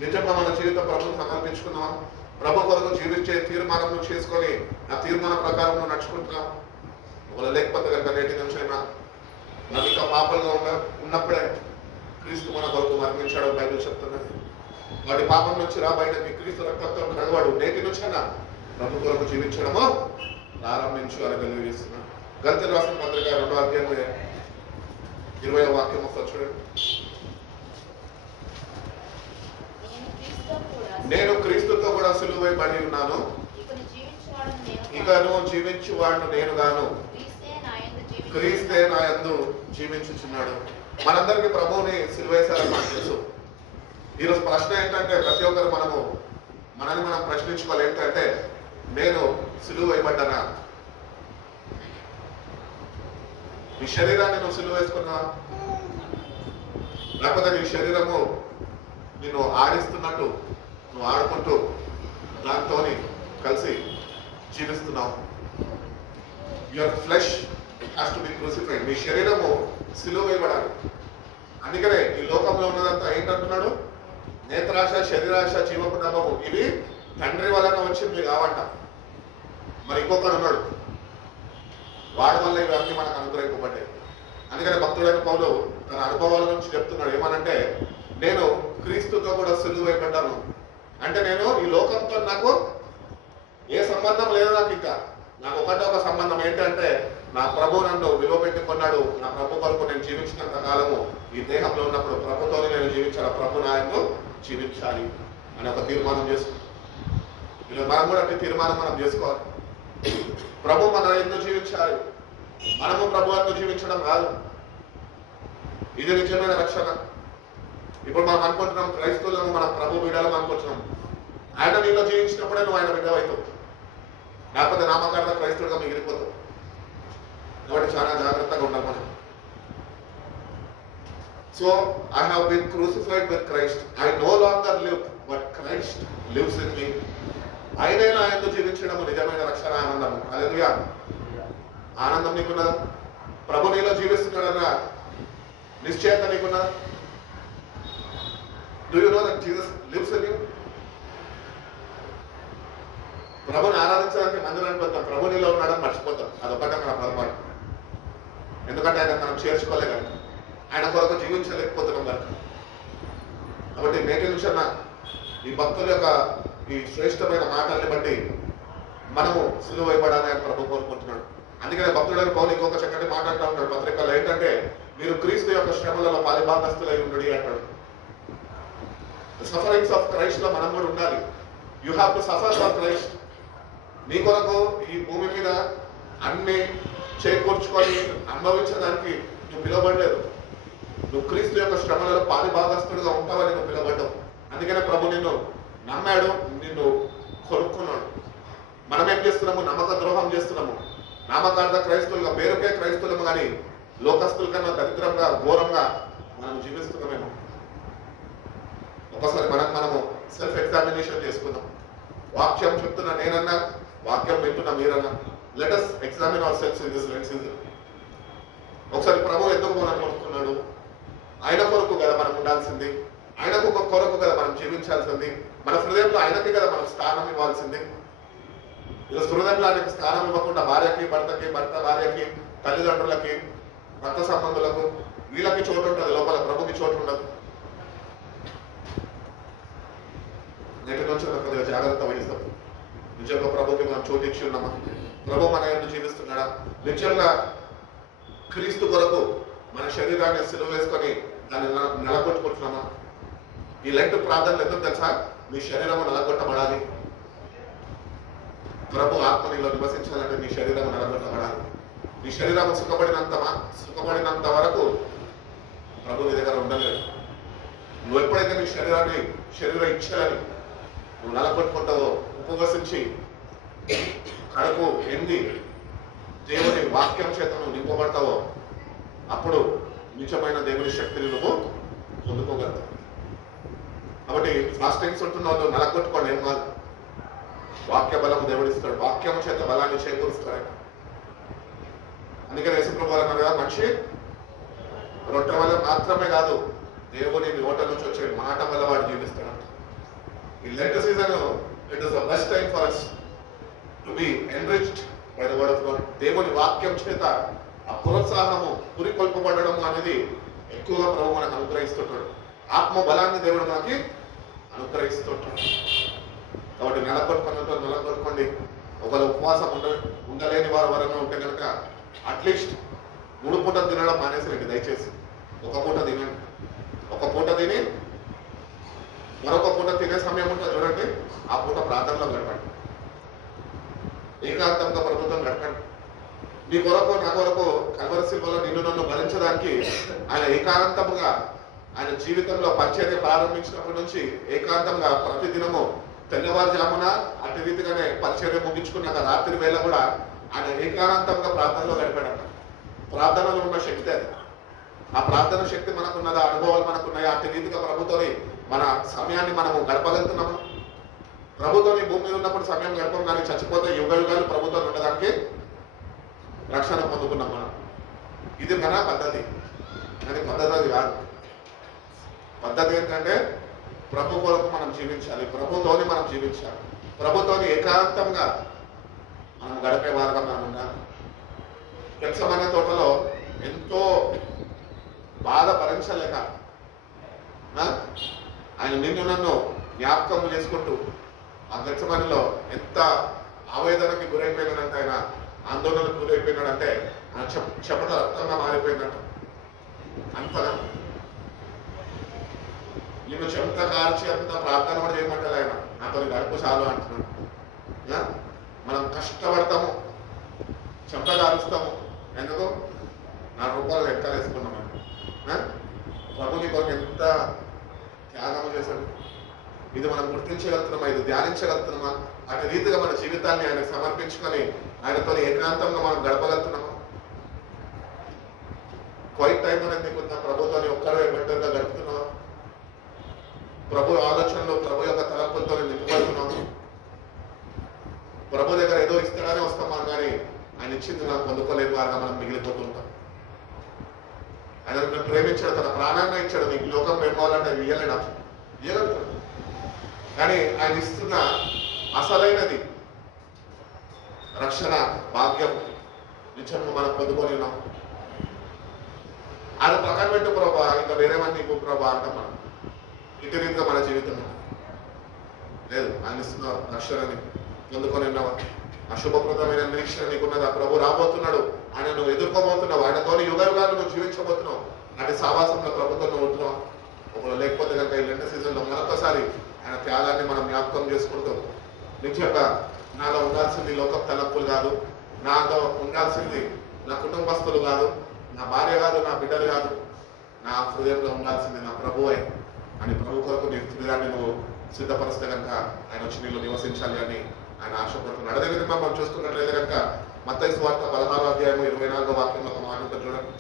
నిజంగా మన జీవితం ప్రభుత్వం సమర్పించుకున్నామా? ప్రభు కొరకు జీవించే తీర్మానం చేసుకొని ఆ తీర్మానం ప్రకారం నడుచుకుంటున్నాం. ఒకవేళ లేకపోతే కనుక నేటి నుంచైనా మనం ఇంకా పాపలుగా ఉన్నప్పుడే క్రీస్తు మన కొరకు మరణించాడు బైబిల్ చెప్తున్నది. వాడి పాపం నుంచి రా బయటకి, క్రీస్తు రక్తంతో కడగవాడు. నేటి నుంచైనా ప్రభు కొరకు జీవించడము ప్రారంభించు అని తెలియజేస్తున్నాను. గల్తీయులకు రాసిన పత్రిక 2వ అధ్యాయం 20వ వాక్యం ఒకసారి చూడండి. నేను క్రీస్తుతో కూడా సిలువైబడి ఉన్నాను, ఇకను జీవించువాడు నేను గాను, క్రీస్తే నా యందు జీవించుచున్నాడు. మనందరికీ ప్రభువుని సిలువేశారని మనకు తెలుసు. ఈరోజు ప్రశ్న ఏంటంటే ప్రతి ఒక్కరు మనల్ని మనం ప్రశ్నించుకోవాలి. ఏంటంటే నేను సిలువ వేయబడ్డానా? నీ శరీరాన్ని నువ్వు సిలువ వేసుకున్నావా? లేకపోతే నీ శరీరము నిన్ను ఆడిస్తున్నట్టు నువ్వు ఆడుకుంటూ దాంతో కలిసి జీవిస్తున్నావు. Your flesh has to be crucified. నీ శరీరము సిలువ వేయబడాలి. అందుకనే ఈ లోకంలో ఉన్నదంతా ఏంటంటున్నాడు? నేత్రాశ, శరీరాశ, జీవపు నామము ఇవి తండ్రి వలన వచ్చింది కావంట. మరి ఇంకొకడు ఉన్నాడు, వాడి వల్ల ఇవన్నీ మనకు అనుగ్రహింపబడ్డాయి. అందుకని భక్తుడైన పౌలు తన అనుభవాల నుంచి చెప్తున్నాడు. ఏమనంటే నేను క్రీస్తుతో కూడా సిలువ వేయబడ్డాను. అంటే నేను ఈ లోకంతో నాకు ఏ సంబంధం లేదు. నాకు ఒకటే ఒక సంబంధం ఏంటంటే నా ప్రభు నన్ను విలువ పెట్టుకున్నాడు. నా ప్రభు కొరకు నేను జీవించినంత కాలము ఈ దేహంలో ఉన్నప్పుడు ప్రభుతోనే నేను జీవించాలి, ప్రభు నాయను జీవించాలి అని ఒక తీర్మానం చేసుకుంటాం. ఇలా మనం కూడా అట్టి తీర్మానం మనం చేసుకోవాలి. ప్రభు మన ఎందుకు జీవించాలి, మనము ప్రభు ఎందుకు జీవించడం కాదు. ఇది నిజమైన రక్షణ. ఇప్పుడు మనం అనుకుంటున్నాం క్రైస్తవులము మన ప్రభు బిడ్డలం అనుకుంటున్నాం. ఆయన నీలో జీవించినప్పుడే నువ్వు ఆయన బిడ్డ అవుతావు, లేకపోతే నామకార్థ క్రైస్తవుడిగా మిగిలిపోతావు. కాబట్టి చాలా జాగ్రత్తగా ఉండాలి మనం. So I have been crucified with Christ. I no longer live, but Christ lives in me. ఆయనే నా యందు జీవించడము నిజమైన రక్షణ, ఆనందము. హల్లెలూయా. ఆనందం నీకున్నదా? ప్రభు నీలో జీవిస్తున్నాడన్న నిశ్చయత నీకున్నదా? Do you know that Jesus lives in you? ప్రభుని ఆరాధించడానికి మందిరానికి వెళ్తాం, ప్రభు నీలో ఉన్నాడని మర్చిపోతాం. అదొకటే మన పొరపాటు. ఎందుకంటే ఆయన మనం చేర్చుకోలే కనుక, ఆయన కొరకు జీవించలేకపోతున్నాం కనుక. కాబట్టి నేటి నుంచి ఈ భక్తుల యొక్క ఈ శ్రేష్టమైన మాటల్ని బట్టి మనము సిలువ వేయబడాలని ఆయన ప్రభు కోరుకుంటున్నాడు. అందుకనే భక్తుడైన పౌలు ఇంకొక చక్కటి మాట్లాడుతూ ఉంటాడు పత్రికల్లో. ఏంటంటే మీరు క్రీస్తు యొక్క శ్రమలలో పాలిభాగస్తులై ఉండడి అంటాడు. సఫరింగ్స్ ఆఫ్ క్రైస్ట్ లో మనం కూడా ఉండాలి. You have to suffer for Christ. నీ కొరకు ఈ భూమి మీద అన్ని చేకూర్చుకొని అనుభవించడానికి నువ్వు పిలువబడలేదు. నువ్వు క్రీస్తు యొక్క శ్రమలలో పాలిభాగస్తుడిగా ఉంటావని నువ్వు పిలువబడ్డావు. అందుకనే ప్రభు నిన్ను నమ్మాడు, నిన్ను కొనుక్కున్నాడు. మనం ఏం చేస్తున్నాము? నమ్మక ద్రోహం చేస్తున్నాము. నామకార్థ క్రైస్తవులుగా, పేరుకే క్రైస్తవులము కానీ లోకస్తుల కన్నా దరిద్రంగా, ఘోరంగా మనం జీవిస్తున్నామేమో. ఒకసారి మనము సెల్ఫ్ ఎగ్జామినేషన్ చేసుకుందాం. వాక్యం చెప్తున్నా నేనన్నా, వాక్యం వింటున్నా మీరన్నా. Let us examine ourselves in this lens. ఒకసారి ప్రభు ఎందుకు మనం కొనుక్కున్నాడు? ఆయన కొరకు కదా మనం ఉండాల్సింది, ఆయన కొరకు కదా మనం జీవించాల్సింది. మన హృదయంలో ఆయనకి కదా మనం స్థానం ఇవ్వాల్సిందే. ఇలా హృదయంలో ఆయనకి స్థానం ఇవ్వకుండా భార్యకి, భర్తకి, భర్త భార్యకి, తల్లిదండ్రులకి, రక్త సంబంధులకు, వీళ్ళకి చోటు ఉంటుంది లోపల, ప్రభుకి చోటు ఉండదు. నేటి నుంచి కొద్దిగా జాగ్రత్త వహిస్తాం. నిజంగా ప్రభుకి మనం చోటు ఇచ్చి ఉన్నామా? ప్రభు మన ఎందుకు జీవిస్తున్నాడా? నిజంగా క్రీస్తు కొరకు మన శరీరాన్ని సిలువ వేసుకొని దాన్ని నెలకొట్టుకుంటున్నామా? ఈ లెంట్ ప్రార్థనలు ఎందుకు తెలుసా? నీ శరీరము నెలకొట్టబడాలి. ప్రభు ఆత్మ నీలో నివసించాలంటే నీ శరీరం నెలకొట్టబడాలి. నీ శరీరం సుఖపడినంత వరకు ప్రభు నీ దగ్గర ఉండలేదు. నువ్వు ఎప్పుడైతే నీ శరీర ఇచ్చాలని నువ్వు నెలకొట్టుకుంటావో, ఉపవసించి కడుపు ఎండి దేవుని వాక్యం చేత నువ్వు నింపబడతావో, అప్పుడు నిజమైన దేవుని శక్తిని నువ్వు పొందుకోగలుగుతావు. కాబట్టి ఫాస్టింగ్స్ ఉంటున్న వాళ్ళు నెలకొట్టుకోండి, ఏం కాదు. వాక్య బలము దేవుడిస్తాడు, వాక్యం చేత బలాన్ని చేకూరుస్తాడు. అందుకని యేసుప్రభువు అన్నారు కదా, మనిషి రొట్టె వల్ల మాత్రమే కాదు, దేవుని నోట నుంచి వచ్చే మాట వల్ల వాడు జీవిస్తాడు. ఈ Lent season it is the best time for us to be enriched by the word of God. దేవుని వాక్యం చేత ఆ ప్రోత్సాహము, పురికొల్పబడడం అనేది ఎక్కువగా ప్రభు మనకు అనుగ్రహిస్తుంటాడు. ఆత్మ బలాన్ని దేవుడు మనకి అనుగ్రహిస్తుంటాడు. కాబట్టి నెలకొట్టుకోండి. ఒకవేళ ఉపవాసం ఉండలేని వారు ఎవరైనా ఉంటే కనుక అట్లీస్ట్ 3 పూటలు తినడం మానేసిరండి దయచేసి. ఒక పూట తినండి. ఒక పూట తిని మరొక పూట తినే సమయం ఉంటుంది చూడండి, ఆ పూట ప్రార్థనలో గడపండి. ఏకాంతంగా ప్రభుత్వం గడపండి. నీ కొరకు, నా కొరకు కల్వరి శిల్వలో నిన్ను నన్ను భరించడానికి ఆయన ఏకాంతముగా ఆయన జీవితంలో పరిచర్య ప్రారంభించినప్పటి నుంచి ఏకాంతంగా ప్రతిదినము తెల్లవారుజామున అటు రీతిగానే పరిచర్య ముగించుకున్నాక రాత్రి వేళ కూడా ఆయన ఏకాంతంగా ప్రార్థనలో గడిపాడట. ప్రార్థనలో ఉన్న శక్తి అది. ఆ ప్రార్థన శక్తి మనకున్నదా, అనుభవాలు మనకున్నాయా? అటు రీతిగా ప్రభుత్వని మన సమయాన్ని మనము గడపగలుగుతున్నాము. ప్రభుత్వం భూమి మీద ఉన్నప్పుడు సమయం గడపం, కానీ చచ్చిపోతే యుగ యుగాలు ప్రభుత్వం ఉండడానికి రక్షణ పొందుకున్నాం మనం. ఇది మన పద్ధతి. కానీ పద్ధతి అది కాదు. పద్ధతి ఏంటంటే ప్రభు కొరకు మనం జీవించాలి, ప్రభుతోని మనం జీవించాలి, ప్రభుతోని ఏకాంతంగా మనం గడిపే వారుగా మనం ఉండాలి. గెత్సెమనే తోటలో ఎంతో బాధ భరించలేక ఆయన నిన్ను నన్ను జ్ఞాపకం చేసుకుంటూ ఆ గెత్సెమనేలో ఎంత ఆవేదనకి గురైపోయినాడంటే, ఆయన ఆందోళనకు గురైపోయినాడంటే ఆయన చెమట రక్తంగా మారిపోయిందంట. అంతగా నేను చెమట కార్చి అంత ప్రార్థన కూడా చేయమంటారు ఆయన. నాతో గడుపు చాలు అంటున్నాడు. మనం కష్టపడతాము, చెమట కారుస్తాము. ఎందుకు? 4 రూపాయలు వెనకాలేసుకున్నాం. ప్రభుని కొరకు ఎంత త్యాగం చేశాడు. ఇది మనం గుర్తించగలుగుతున్నామా? ఇది ధ్యానించగలుగుతున్నామా? అటు రీతిగా మన జీవితాన్ని ఆయన సమర్పించుకొని ఆయనతో ఏకాంతంగా మనం గడపగలుగుతున్నామా? క్వైట్ టైం అనేది నీకున్న ప్రభుత్వాన్ని ఒక్కరే బెటర్గా గడుపుతున్నావా? ప్రభు ఆలోచనలు, ప్రభు యొక్క తలంపులతో నింపబడుతున్నాము. ప్రభు దగ్గర ఏదో ఇస్తాడని వస్తాం మనం, కానీ ఆయన ఇచ్చింది మనం పొందుకోలేని వారుగా మనం మిగిలిపోతుంటాం. ఆయన ప్రేమించాడు, తన ప్రాణాన్ని ఇచ్చాడు. నీకు లోకం పెట్టుకోవాలంటే ఇయ్యగలుగుతాడు. కానీ ఆయన ఇస్తున్న అసలైనది రక్షణ భాగ్యం నిజంగా మనం పొందుకొని ఉన్నాం. ఆయన పక్కన పెట్టు ప్రభా, ఇంకా వేరేవన్నీ నీకు ప్రభా అంటాం మనం. ఇటు రీతిగా మన జీవితం లేదు. ఆయన ఇస్తున్న రక్షణని పొందుకొని ఉన్నావా? అశుభప్రదమైన నిరీక్షణ నీకున్నదా? ప్రభు రాబోతున్నాడు, ఆయన నువ్వు ఎదుర్కోబోతున్నావు, ఆయనతో యుగ యుగాలు నువ్వు జీవించబోతున్నావు. అంటే సావాసంలో ప్రభుత్వం నువ్వు ఉంటున్నావు. ఒకవేళ లేకపోతే కనుక ఈ లెంట్ సీజన్లో మరొకసారి ఆయన త్యాగాన్ని మనం జ్ఞాపకం చేసుకుంటూ, నిజంగా నాలో ఉండాల్సింది లోకం తలపులు కాదు, నాలో ఉండాల్సింది నా కుటుంబస్తులు కాదు, నా భార్య కాదు, నా బిడ్డలు కాదు, నా హృదయంలో ఉండాల్సింది నా ప్రభువే అని ప్రభు కొరకు నీ హృదయాన్ని నువ్వు సిద్ధపరిస్తే కనుక ఆయన వచ్చి నీళ్ళు నివసించాలి అని ఆయన ఆశపడుతున్నాడు. అదేవిధంగా మనం చూసుకున్నట్లయితే కనుక మత్తయి సువార్త 16వ అధ్యాయం 24వ వాక్యంలో ఒక మాట ఉంటుంది చూడండి.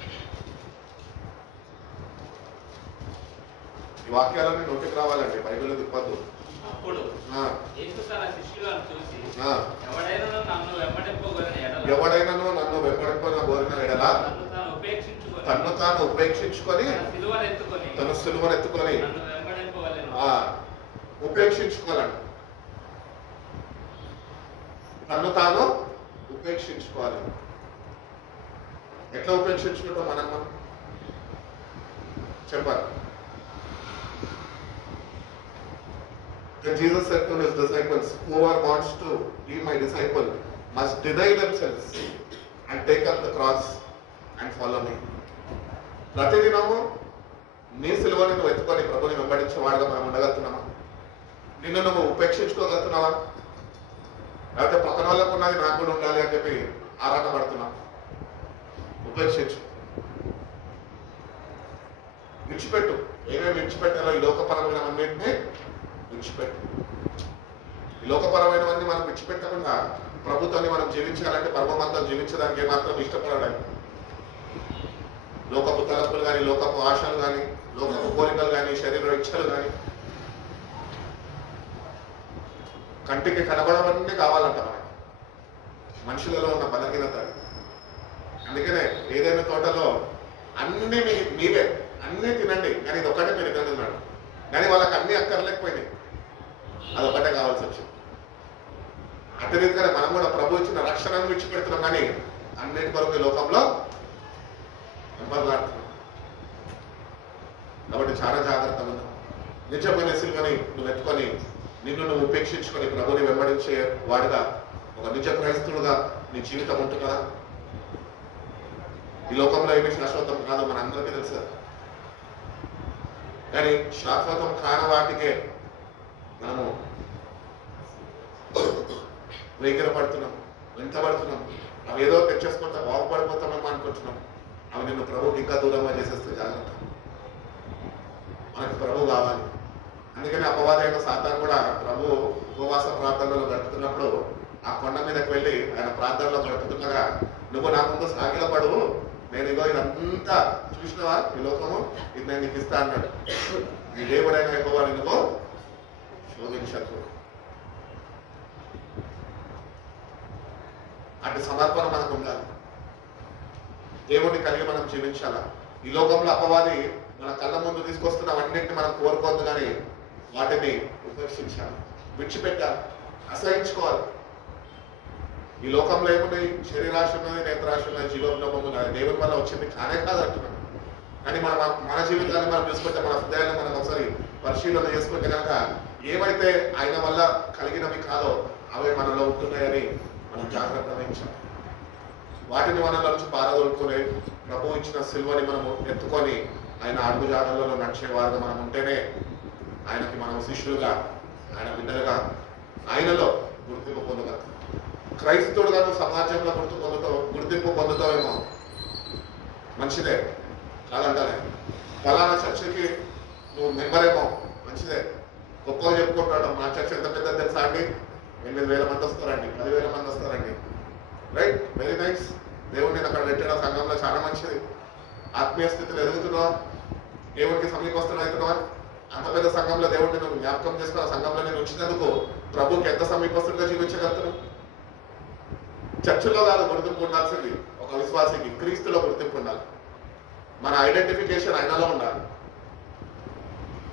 ఈ వాక్యాలన్నీ నోటికి రావాలండి, బైబిల్ తిప్పద్దు. అప్పుడు యేసు తన శిష్యులను చూసి, ఎవడైనను నన్ను వెంబడింపగోరిన ఎడల తన్ను తాను ఉపేక్షించుకొని తన సిలువను ఎత్తుకొని ఉపేక్షించుకోవాలంట. తను తాను ఉపేక్షించుకోవాలి. ఎట్లా ఉపేక్షించుకుంటాం మనం చెప్పాలి. Then Jesus said to his disciples, whoever wants to be my disciple must deny themselves and take up the cross and follow me. ప్రతిదినము నీ సిలువని నువ్వు ఎత్తుకొని ప్రభుని వెంబడించేవాడుగా మనం ఉండగలుగుతున్నామా? నిన్ను నువ్వు ఉపేక్షించుకోగలుగుతున్నావా? లేకపోతే పక్కన వాళ్ళకు ఉన్నది నాకు కూడా ఉండాలి అని చెప్పి ఆరాట పడుతున్నావు? ఉపేక్షించు, విడిచిపెట్టు. ఏమేమి విడిచిపెట్టాలో ఈ లోకపరమైనవన్నింటినీ విడిచిపెట్టు. ఈ లోకపరమైనవన్నీ మనం విడిచిపెట్టకుండా ప్రభుత్వాన్ని మనం జీవించాలంటే పరమమంతా జీవించడానికి ఏమాత్రం ఇష్టపడడానికి లోకపు తలపులు కానీ, లోకపు ఆశలు కానీ, లోకపు కోరికలు కానీ, శరీర ఇచ్చలు కానీ, కంటికి కనబడవన్నీ కావాలంట మనకి. మనుషులలో ఉన్న బలహీనత. అందుకనే ఏదైనా తోటలో అన్ని మీవే అన్నీ తినండి కానీ ఇది ఒక్కటే మీరు తిన్నాడు, కానీ వాళ్ళకి అన్ని అక్కర్లేకపోయినాయి, అదొక్కటే కావాల్సి వచ్చింది. అట్టి రీతిగానే మనం కూడా ప్రభు ఇచ్చిన రక్షణను విడిచిపెడుతున్నాం కానీ అన్నిటి కొరకు లోకంలో వెంబర్లాడుతున్నాం. కాబట్టి చాలా జాగ్రత్తగా ఉన్నాం. నిజమైన సిలువని నువ్వు ఎత్తుకొని నిన్ను నువ్వు ఉపేక్షించుకొని ప్రభుని వెంబడించే వాడిగా ఒక నిజ క్రైస్తవుడుగా నీ జీవితం ఉంటుంది కదా. ఈ లోకంలో ఏమీ శాశ్వతం కాదు, మన అందరికీ తెలుసు కదా. కానీ శాశ్వతం కాని వాటికే మనము వేగిరపడుతున్నాం, వెంటబడుతున్నాం. అవి ఏదో తెచ్చేసుకుంటా బాగుపడిపోతామేమో అనుకుంటున్నాం. అవి నిన్ను ప్రభుకి ఇంకా దూరంగా చేసేస్తే జాగ్రత్త. మనకు ప్రభు కావాలి. అందుకని అపవాదైన సాతాను కూడా ప్రభు ఉపవాస ప్రార్థనలో గడుపుతున్నప్పుడు ఆ కొండ మీదకి వెళ్ళి ఆయన ప్రార్థనలో గడుపుతుండగా నువ్వు నా ముందు సాగిలపడు, నేను ఇగో ఇదంతా చూసినవా ఈ లోకము, ఇది నేను నీకు ఇస్తా అన్నాడు. నీ దేవుడైన యెహోవా నువ్వు శోధించకు. అటు సమర్పణ మనకు ఉండాలి. దేవుడిని కలిగి మనం జీవించాలా. ఈ లోకంలో అపవాది మన కళ్ళ ముందు తీసుకొస్తున్నవన్నింటినీ మనం కోరుకోవద్దు కానీ వాటిని ఉపేక్షించాలి, విడిచిపెట్టాలి, అసహించుకోవాలి. ఈ లోకంలో ఏమున్నాయి? శరీరాశ ఉన్నది, నేత్రాశ ఉన్నది, జీవోపలోపం ఉన్నది. దేవుని వల్ల వచ్చింది కానే కాదు అంటున్నాం. కానీ మన జీవితాన్ని మనం చూసుకుంటే, మన హృదయాన్ని మనం ఒకసారి పరిశీలన చేసుకుంటే కనుక ఏవైతే ఆయన వల్ల కలిగినవి కాదో అవే మనలో ఉంటున్నాయని మనం జాగ్రత్త వహించాలి. వాటిని మనలో నుంచి పారదోలుకునే ప్రభు ఇచ్చిన సిలువని మనము ఎత్తుకొని ఆయన అడుగు జాడలలో నడిచేవారుగా మనం ఉంటేనే ఆయనకి మనం శిష్యులుగా, ఆయన బిడ్డలుగా ఆయనలో గుర్తింపు పొందగలం. క్రైస్తవుడుగా నువ్వు సమాజంలో గుర్తింపు పొందుతావేమో, మంచిదే కాదంటానే. ఫలానా చర్చికి నువ్వు మెంబరేమో, మంచిదే. గొప్పగా చెప్పుకుంటాడు, మా చర్చ ఎంత పెద్ద తెలుసా అండి, 8,000 మంది వస్తారండి, 10,000 మంది వస్తారండి. Right, very nice. దేవుడు నేను అక్కడ పెట్టడం సంఘంలో చాలా మంచిది. ఆత్మీయ స్థితిలో ఎదుగుతున్నావా, దేవుడికి సమీపస్తులు అవుతున్నావా? అంత పెద్ద సంఘంలో దేవుడిని నువ్వు జ్ఞాపకం చేసుకున్న సంఘంలో నేను ఉంచినందుకు ప్రభుకి ఎంత సమీపస్తుడిగా జీవించగలుగుతున్నావు? చర్చిలో కాదు గుర్తింపు ఉండాల్సింది ఒక విశ్వాసికి, క్రీస్తులో గుర్తింపు ఉండాలి. మన ఐడెంటిఫికేషన్ ఆయనలో ఉండాలి.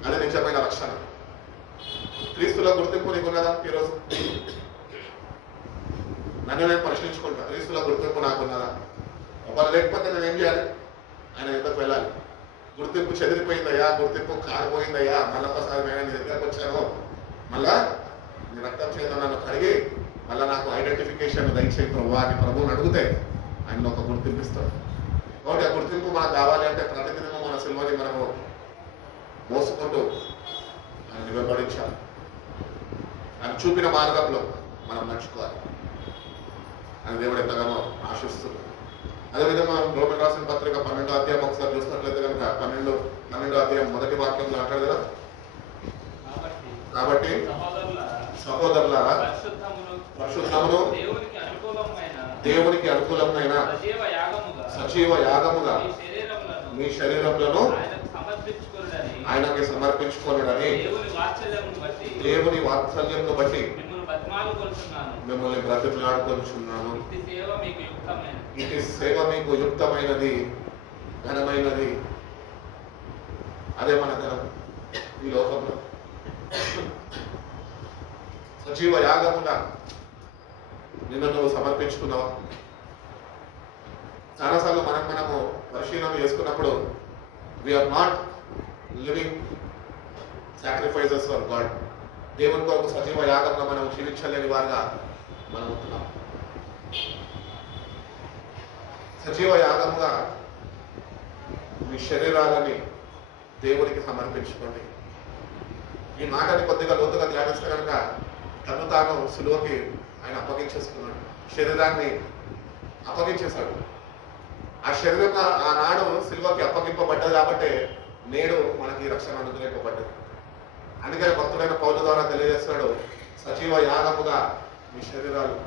అది నిజమైన లక్షణం. క్రీస్తులో గుర్తింపు నీకున్నదా? ఈరోజు నన్ను నేను ప్రశ్నించుకుంటా, క్రీస్తులో గుర్తింపు నాకున్నదా? ఒకవేళ లేకపోతే నేను ఏం చేయాలి? ఆయన ఎందుకు వెళ్ళాలి? గుర్తింపు చెదిరిపోయిందయ్యా, గుర్తింపు కారిపోయిందయ్యా, మళ్ళీ ఒకసారి నేను నీ దగ్గరకు వచ్చాను, మళ్ళా నీ రక్తం చేత నన్ను కడిగి మళ్ళీ నాకు ఐడెంటిఫికేషన్ దయచేయి ప్రభు అని ప్రభువుని అడిగితే ఆయన ఒక గుర్తింపు ఇస్తాడు. కాబట్టి ఆ గుర్తింపు మనకు కావాలి అంటే ప్రతిదినము మన సిలువని మనము మోసుకుంటూ ఆయన వెంబడించాలి. ఆయన చూపిన మార్గంలో మనం నడుచుకోవాలి అని దేవుడు ఎంతగానో ఆశిస్తుంది. అదేవిధంగా రోమన్ రాసిన పత్రిక 12వ అధ్యాయం ఒకసారి చూసినట్లయితే కనుక 12వ అధ్యాయం మొదటి వాక్యంలో అంటాడు కదా, కాబట్టి సహోదరులారా పరిశుద్ధమును దేవునికి అనుకూలమైన సజీవ యాగముగా మీ శరీరములను ఆయనకి సమర్పించుకోనని దేవుని వాత్సల్యమును బట్టి మిమ్మల్ని బ్రతిమలాడుకొనుచున్నాను. ఇటు సేవ మీకు యుక్తమైనది, ఘనమైనది. అదే మన ఘనం ఈ లోకంలో. సజీవ యాగముగా నిన్ను నువ్వు సమర్పించుకున్నావా? చాలాసార్లు మనము పరిశీలన చేసుకున్నప్పుడు we are not living sacrifices for God. దేవుని కొరకు సజీవ యాగంగా మనం జీవించలేని వారుగా మనం ఉంటున్నాం. సజీవ యాగముగా మీ శరీరాలని దేవునికి సమర్పించుకోండి. ఈ మాటని కొద్దిగా లోతుగా ధ్యానిస్తే కనుక తను తాను సులువకి ఆయన అప్పగించేసుకున్నాడు, శరీరాన్ని అప్పగించేశాడు. ఆ శరీరం ఆనాడు సిలువకి అప్పగింపబడ్డది కాబట్టి నేడు మనకి రక్షణ అనుగ్రహింపబడ్డది. అందుకని భక్తుడైన పౌలు ద్వారా తెలియజేస్తున్నాడు, సజీవ యాగముగా మీ శరీరాలు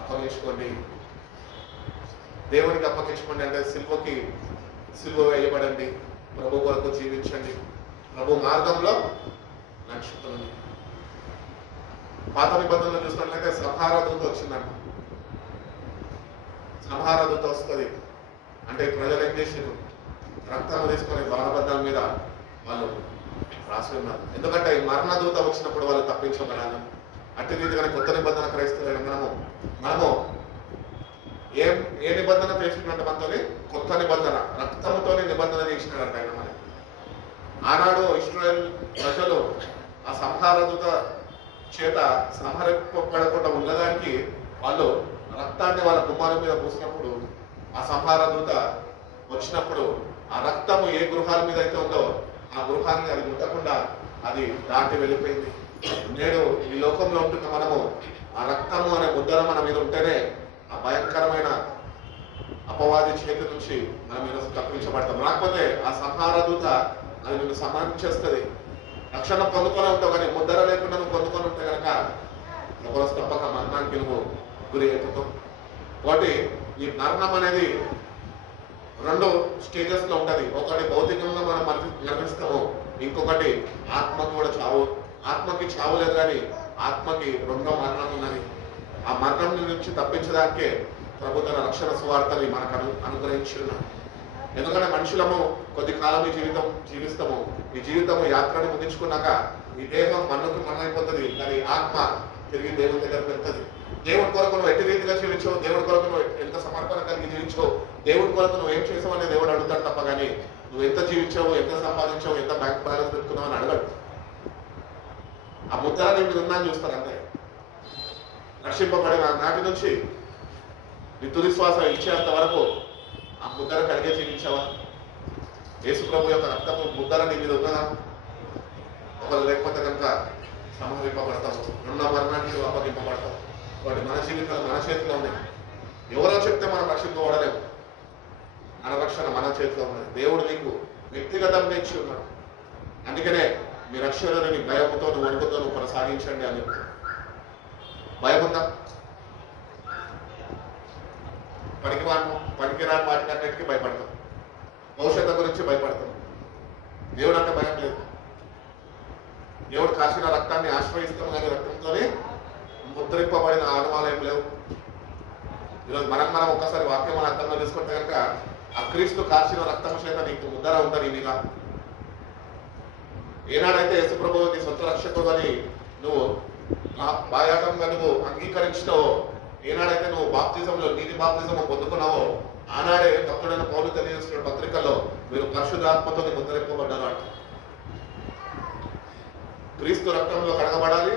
అప్పగించుకోండి. దేవునికి అప్పగించుకోండి అంటే సిలువ వేయబడండి, ప్రభు కొరకు జీవించండి, ప్రభు మార్గంలో నడుచుకోండి. పాత నిబంధనలు చూసినట్లయితే సంహార దూత వచ్చిందంట. సంహార దూత వస్తుంది అంటే ప్రజలు ఏం చేసారు, రక్తం తీసుకొని బాణబద్దాల మీద వాళ్ళు రాసి ఉన్నారు. ఎందుకంటే ఈ మరణ దూత వచ్చినప్పుడు వాళ్ళు తప్పించబడాలి. అట్టి రీతిగానే కొత్త నిబంధన క్రైస్తవులైన మనము ఏ నిబంధన చేసినట్టు మనతోని కొత్త నిబంధన రక్తంతోనే నిబంధన చేసినాడంట ఆయన. మరి ఆనాడు ఇశ్రాయేల్ ప్రజలు ఆ సంహార దూత చేత సంహరింపబడకుండా ఉండడానికి వాళ్ళు రక్తాన్ని వాళ్ళ గుమ్మాల మీద పూసినప్పుడు, ఆ సంహార దూత వచ్చినప్పుడు ఆ రక్తము ఏ గృహాల మీద అయితే ఉందో ఆ గృహాన్ని అది ముట్టకుండా అది దాటి వెళ్ళిపోయింది. నేడు ఈ లోకంలో ఉంటున్న మనము ఆ రక్తము అనే ముద్దర మన మీద ఉంటేనే ఆ భయంకరమైన అపవాది చేతి నుంచి మన మీద తప్పించబడతాం. రాకపోతే ఆ సంహార దూత అది నిన్ను సంహరించేస్తుంది. రక్షణ పొందుకొని ఉంటావు, కానీ ముద్దర లేకుండా నువ్వు పొందుకొని ఉంటే కనుక ఒకరోజు తప్పక మరణానికి నువ్వు గురి అయిపోతావు. కాబట్టి ఈ మరణం అనేది రెండు స్టేజెస్ లో ఉంటది. ఒకటి భౌతికంగా మనం మరణిస్తాము, ఇంకొకటి ఆత్మకు కూడా చావు. ఆత్మకి చావు లేదు, కానీ ఆత్మకి రెండో మరణం ఉన్నది. ఆ మరణం నుంచి తప్పించడానికే ప్రభు తన రక్షణ సువార్తని మనకు అనుగ్రహించి ఉన్నాడు. ఎందుకంటే మనుషులము కొద్ది కాలం ఈ జీవితం జీవిస్తాము. ఈ జీవితము యాత్రని ముగించుకున్నాక ఈ దేహం మన్నుకు మన్నైపోతుంది, కానీ ఆత్మ తిరిగి దేవుని దగ్గరకు వెళ్తుంది. దేవుడి కొరకు నువ్వు ఎట్టి రీతిగా జీవించవు, దేవుడి కొరకు నువ్వు ఎంత సమర్పణ కలిగి జీవించవు, దేవుడి కొరకు నువ్వు ఏం చేసావు అనేది దేవుడు అడుగుతాడు తప్ప, కానీ నువ్వు ఎంత జీవించావు, ఎంత సంపాదించావు, ఎంత బ్యాంక్ బ్యాలెన్స్ పెట్టుకున్నావు అని అడగడు. ఆ ముద్ర నీ మీద ఉందని చూస్తారు అంతే. రక్షింపబడిన నాటి నుంచి నీ తుది శ్వాస ఇచ్చేంత వరకు ఆ ముద్ర కలిగే జీవించావా? యేసు ప్రభు యొక్క రక్తము ముద్ర నీ మీద ఉన్నదా? ఒకరు లేకపోతే కనుక సంహరింపబడతావు, రెండో మరణానికి అప్పగింపబడతావు. వాటి మన జీవితాలు మన చేతిలో ఉన్నాయి. ఎవరో చెప్తే మనం రక్షింపబడలేము. మన రక్షణ మన చేతిలో ఉన్నది. దేవుడు నీకు వ్యక్తిగతంగా ఇచ్చి ఉన్నాడు. అందుకనే మీ రక్షణని భయముతో వణుకుతో కొనసాగించండి అని చెప్తాడు. భయం ఉందా? పనికిరాని వాటికన్నిటికీ భయపడతాం, భవిష్యత్తు గురించి భయపడతాం. దేవుడు అంటే భయం లేదు. దేవుడు కాసిన రక్తాన్ని ఆశ్రయిస్తాం, కానీ రక్తంతోనే ముద్రింపబడిన ఆనవాలు ఏం లేవు. ఈరోజు మనం ఒక్కసారి వాక్యం మన అర్థంలో తీసుకుంటే కనుక ఆ క్రీస్తు కాచిన రక్తం చేత నీకు ముద్ర ఉందా నీ మీద? ఏనాడైతే యేసు ప్రభువు నీ సొంత రక్షకుడు అని నువ్వు బాయాటంగా నువ్వు అంగీకరించినావో, ఏనాడైతే నువ్వు బాప్తిజంలో నీతి బాప్తిజం పొందుకున్నావో, ఆనాడే భక్తుడైన పౌలు తెలియజేస్తున్న పత్రికల్లో మీరు పరిశుద్ధాత్మతో ముద్రింపబడ్డారు అంట. క్రీస్తు రక్తంలో కడగబడాలి,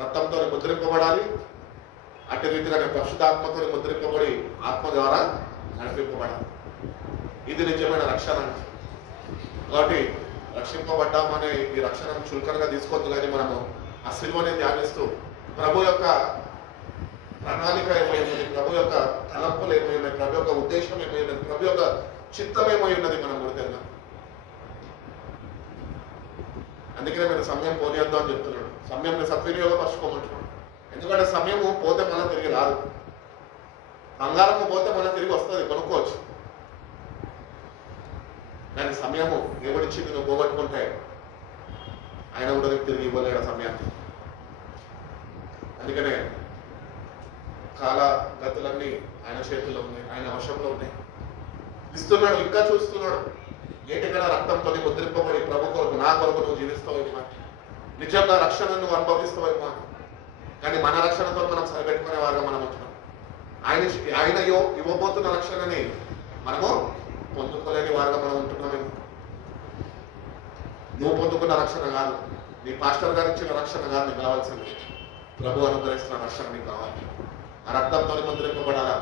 రక్తంతో ముద్రింపబడాలి. అట్టి రీతిగా పరిశుద్ధాత్మతో ముద్రింపబడి ఆత్మ ద్వారా నడిపింపబడాలి. ఇది నిజమైన రక్షణ. కాబట్టి రక్షింపబడ్డామనే ఈ రక్షణను చులకనగా తీసుకోవద్దు, కానీ మనము ఆ సిలువని ధ్యానిస్తూ ప్రభు యొక్క ప్రణాళిక ఏమైనది, ప్రభు యొక్క తలంపులు ఏమైనది, ప్రభు యొక్క ఉద్దేశం ఏమైనది, ప్రభు యొక్క చిత్తం ఏమై ఉన్నది మనం గుర్తెన్నా. అందుకనే మీరు సమయం పోనీయద్దు అని చెప్తున్నాడు. సమయంని సద్వినియోగపరచుకోమంటున్నాడు. ఎందుకంటే సమయము పోతే మళ్ళీ తిరిగి రాదు. బంగారము పోతే మళ్ళీ తిరిగి వస్తుంది, కొనుక్కోవచ్చు. కానీ సమయము ఎవరిచ్చింది నువ్వు పోగొట్టుకుంటే ఆయన కూడా నీకు తిరిగి ఇవ్వలేడు సమయాన్ని. అందుకనే కాల గతులన్నీ ఆయన చేతుల్లో ఉన్నాయి, ఆయన వశంలో ఉన్నాయి. ఇస్తున్నాడు, ఇంకా చూస్తున్నాడు. ఏటికైనా రక్తంతో ముద్రింపబడి ప్రభు కొరకు నా కొరకు నువ్వు జీవిస్తావు. నిజంగా రక్షణను నువ్వు అనుభవిస్తావేమో అని. కానీ మన రక్షణతో మనం సరిపెట్టుకునే వారుగా మనం ఉంటున్నాం. ఆయన ఇవ్వబోతున్న రక్షణని మనము పొందుకోలేని వారుగా మనం ఉంటున్నామేమో. నువ్వు పొందుకున్న రక్షణ కాదు, నీ పాస్టర్ గారు ఇచ్చిన రక్షణ కాదు నీకు కావాల్సింది. ప్రభు అనుగ్రహిస్తున్న రక్షణ నీకు కావాలి. ఆ రక్తంతో ముద్రింపబడాలా.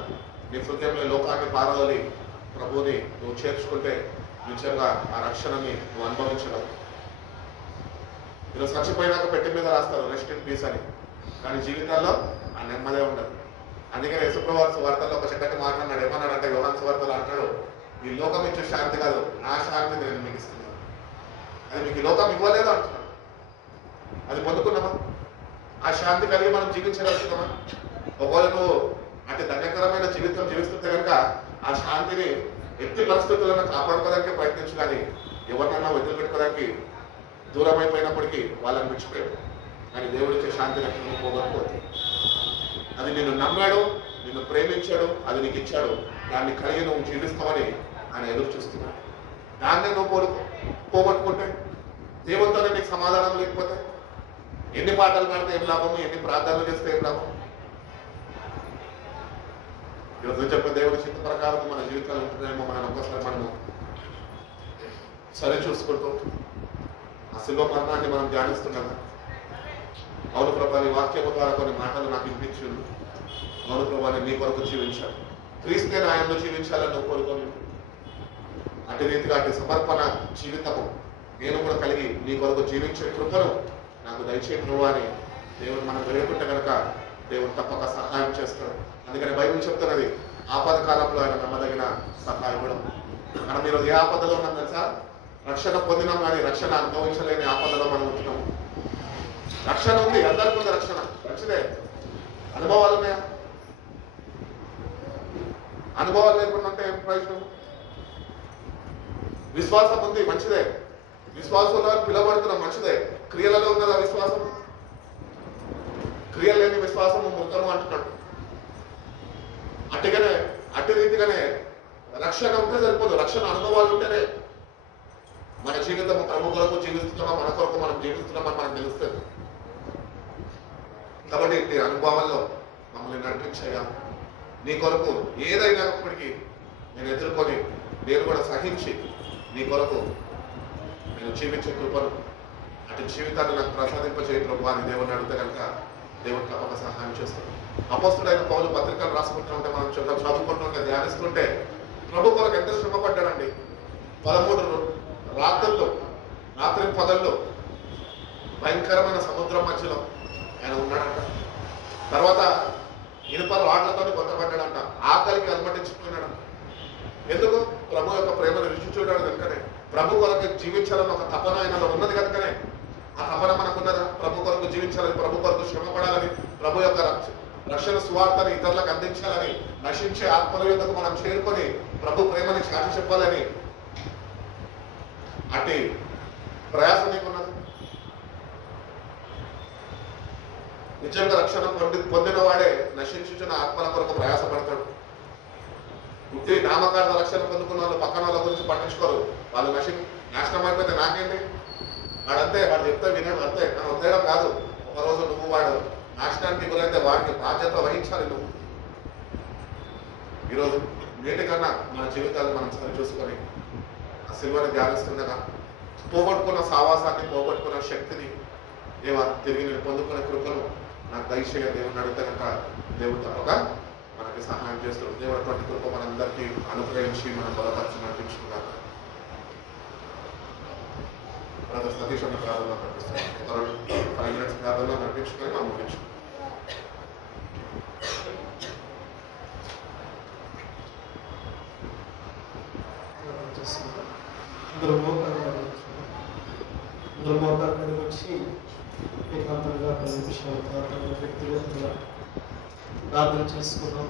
నీ హృదయంలో లోకాన్ని పారదోలి ప్రభువుని నువ్వు చేర్చుకుంటే నిజంగా ఆ రక్షణని నువ్వు అనుభవించగలవు. ఈరోజు చచ్చిపోయినాక పెట్టి మీద రాస్తారు రెస్ట్ ఇన్ పీస్ అని, కానీ జీవితాల్లో ఆ నెమ్మదే ఉండదు. అందుకని యేసుప్రభు సువార్తలో ఒక చక్కటి మాట్లాడినాడు. ఏమన్నాడంటే యోహాను సువార్తలో అంటాడు, ఈ లోకం ఇచ్చే శాంతి కాదు, నా శాంతి నేను మీకు ఇస్తున్నాను. అది మీకు ఈ లోకం ఇవ్వలేదు అంటున్నాడు. అది పొందుకున్నామా? ఆ శాంతి కలిగి మనం జీవించగలుగుతున్నామా? ఒకవేళ నువ్వు అంటే ధన్యకరమైన జీవితం జీవిస్తుంటే కనుక ఆ శాంతిని ఎట్టి పరిస్థితులను కాపాడుకోవడానికి ప్రయత్నించు, కానీ ఎవరినైనా వదిలిపెట్టుకోవడానికి దూరం అయిపోయినప్పటికీ వాళ్ళని విడిచిపోయాడు. కానీ దేవుడిచ్చే శాంతిని నువ్వు పోగొట్టుకోవద్దు. అది నిన్ను నమ్మాడు, నిన్ను ప్రేమించాడు, అది నీకు ఇచ్చాడు. దాన్ని కలిగి నువ్వు జీవిస్తామని ఆయన ఎదురు చూస్తున్నాడు. దాన్నే నువ్వు పోగొట్టుకుంటే, దేవునితోనే నీకు సమాధానం లేకపోతే ఎన్ని పాటలు పాడితే ఏం లాభము, ఎన్ని ప్రార్థనలు చేస్తే ఏం లాభం? ఈరోజు చెప్పే దేవుడి చిత్త ప్రకారం మన జీవితాలు ఉంటున్నాయేమో మనం ఒక్కసారి మనము సరే చూసుకుంటూ ఆ శిల్వ మరణాన్ని మనం ధ్యానిస్తున్నాము. అవును ప్రభా, నీ వాక్యము ద్వారా కొన్ని మాటలు నాకు వినిపించింది. అవును ప్రభా, నేను నీ కొరకు జీవించాను, క్రీస్తే నాయంలో జీవించాలని నువ్వు కోరుకొని అటు రీతిగా అటు సమర్పణ జీవితము నేను కూడా కలిగి నీ కొరకు జీవించే కృపను నాకు దయచేయ ప్రభు అని దేవుడు మనం వేడుకుంటే కనుక దేవుడు తప్పక సహాయం చేస్తాడు. అందుకని బైబిల్ చెప్తున్నది, ఆపద కాలంలో ఆయన నమ్మదగిన సహాయపడం. మనం ఈరోజు ఏ ఆపదలో ఉన్నాం తెలుసా? రక్షణ పొందినాం కానీ రక్షణ అనుభవించలేని ఆపదలో మనం ఉంటున్నాము. రక్షణ ఉంది, అందరికీ ఉంది రక్షణ, మంచిదే. అనుభవాలు ఉన్నాయా? అనుభవాలు లేకుండా ఉంటే ఏం ప్రయోజనం? విశ్వాసం ఉంది, మంచిదే. విశ్వాసంలో పిలవబడుతున్నాం, మంచిదే. క్రియలలో ఉన్నదా విశ్వాసం? క్రియలు లేని విశ్వాసము ముక్తము అంటున్నాడు. అట్టి రీతిగానే రక్షణ ఉంటే సరిపోదు, రక్షణ అనుభవాలు ఉంటేనే మన జీవితం ప్రభు కొరకు జీవిస్తున్నామా, మన కొరకు మనం జీవిస్తున్నామని మనకు తెలుస్తుంది. కాబట్టి ఈ అనుభవాల్లో మమ్మల్ని నడిపించగా నీ కొరకు ఏదైనప్పటికీ నేను ఎదుర్కొని నేను కూడా సహించి నీ కొరకు నేను జీవించే కృపను అటు జీవితాన్ని నాకు ప్రసాదింపజేయ ప్రభు అని దేవుడిని అడిగితే కనుక దేవుడు తప్పక సహాయం చేస్తాడు. అపోస్తుడైన పౌలు పత్రికలు రాసుకుంటుంటే మనం చదువుకుంటుంటే ధ్యానిస్తుంటే ప్రభు కొరకు ఎంత శ్రమ పడ్డాడండి. 13 రాత్రి పగల్లో భయంకరమైన సముద్రం మధ్యలో ఆయన ఉన్నాడంట. తర్వాత ఇనుప రాడ్లతో కొట్టబడ్డాడంట. ఆకలికి అలమటించిపోయినాడంట. ఎందుకు? ప్రభు యొక్క ప్రేమను రుచి చూడడం కనుకనే, ప్రభు కొరకు జీవించాలని ఒక తపన ఆయనలో ఉన్నది కనుకనే. ఆ తపన మనకున్నదా? ప్రభు కొరకు జీవించాలని, ప్రభు కొరకు శ్రమ పడాలని, ప్రభు యొక్క రక్షణ సువార్తని ఇతరులకు అందించాలని, నశించే ఆత్మల యొద్దకు మనం చేరుకొని ప్రభు ప్రేమని చాటి చెప్పాలని అట్టి ప్రయాస నీకున్నది. నిజంగా రక్షణ పొందిన వాడే నశించుచున్న ఆత్మల కొరకు ప్రయాసపడతాడు. ఉట్టి నామకార్థ రక్షణ పొందుకున్న వాళ్ళు పక్కన వాళ్ళ గురించి పట్టించుకోరు. వాళ్ళు నాశనం అయిపోతే నాకేంటి, వాడంతే, వాడు చెప్తే వినడు, అంతే. మనం వదిలేయడం కాదు. ఒకరోజు నువ్వు వాడు నాశనానికి గురైతే వాడికి బాధ్యత వహించాలి నువ్వు. ఈరోజు నేటికన్నా మన జీవితాలు మనం సరి చూసుకొని ఆ సిల్వని ధ్యానిస్తుండగా పోగొట్టుకున్న సావాసాన్ని, పోగొట్టుకున్న శక్తిని దేవా తిరిగి నేను పొందుకునే కృపను నాకు దయచేయ దేవుడిని అడిగితే కనుక దేవుడు తప్పక మనకి సహాయం చేస్తాడు. దేవుడు అటువంటి కృప మనందరికీ అనుగ్రహించి మనం బలపరిచి నడిపించుకున్నాక సతీష్ అన్న ప్రార్థనలో నడిపిస్తాం. 5 minutes ప్రార్థనలో నడిపించుకొని మనం ముగించుకుంటాం. అందరూ మోకాళ్ళ వచ్చి ఏకాంతంగా 10 నిమిషాలు ప్రార్థన వ్యక్తిగతంగా ప్రార్థన చేసుకున్నాం.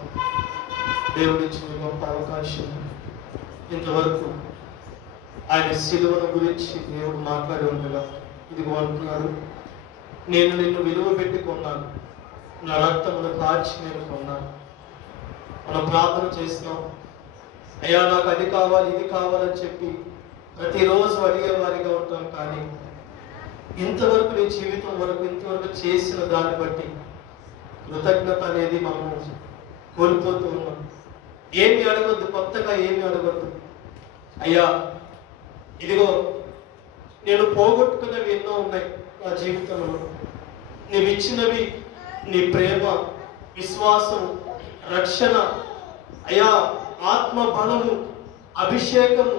దేవుడిచ్చిన గొప్ప అవకాశం. ఇంతవరకు ఆయన శిలువను గురించి దేవుడు మాట్లాడి ఉండగా ఇదిగో అంటున్నారు, నేను నిన్ను విలువ పెట్టి కొన్నాను, నా రక్తమును కాచి నేను కొన్నాను. మనం ప్రార్థన చేస్తున్నాం, అయ్యా నాకు అది కావాలి ఇది కావాలని చెప్పి ప్రతిరోజు అడిగేవారిగా ఉంటాం. కానీ ఇంతవరకు నీ జీవితం వరకు ఇంతవరకు చేసిన దాన్ని బట్టి కృతజ్ఞత అనేది మనము కోల్పోతూ ఉన్నాం. ఏమి అడగొద్దు, కొత్తగా ఏమి అడగొద్దు. అయ్యా ఇదిగో నేను పోగొట్టుకున్నవి ఎన్నో ఉన్నాయి నా జీవితంలో. నీవు ఇచ్చినవి నీ ప్రేమ, విశ్వాసం, రక్షణ, అయ్యా ఆత్మ బలము, అభిషేకము,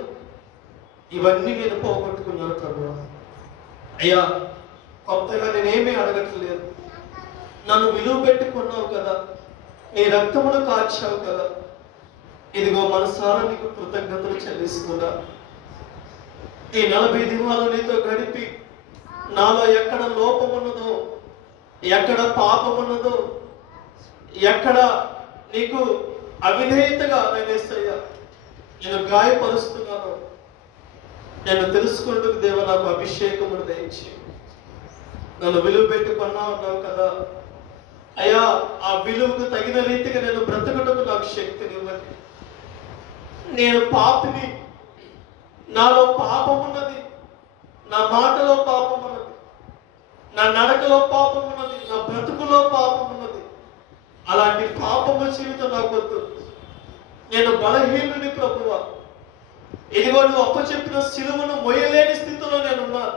ఇవన్నీ నేను పోగొట్టుకున్నాను ప్రభువా. అయ్యా కొత్తగా నేనేమీ అడగట్లేదు. నన్ను విలువ పెట్టుకున్నావు కదా, నీ రక్తమును కార్చావు కదా, ఇదిగో మనసారా నీకు కృతజ్ఞతలు చెల్లిస్తున్నా. ఈ 40 దినాలు నీతో గడిపి నాలో ఎక్కడ లోపం ఉన్నదో, ఎక్కడ పాపం ఉన్నదో, ఎక్కడ నీకు అవిధేయతగా నేనేసయ్యా నేను గాయపరుస్తున్నాను, నేను తెలుసుకున్నట్టుకు దేవ నాకు అభిషేకమును దయచి నన్ను విలువ పెట్టుకున్నా ఉన్నావు కదా అయ్యా. ఆ విలువకు తగిన రీతిగా నేను బ్రతకటకు నాకు శక్తినివ్వండి. నేను పాపిని, నాలో పాపం ఉన్నది, నా మాటలో పాపం ఉన్నది, నా నడకలో పాపం ఉన్నది, నా బ్రతుకులో పాపం ఉన్నది. అలాంటి పాపము జీవితం నాకు వద్దు. నేను బలహీనుని ప్రభువా. ఇదిగో నువ్వు అప్పచెప్పిన సిలువను మొయ్యలేని స్థితిలో నేనున్నాను.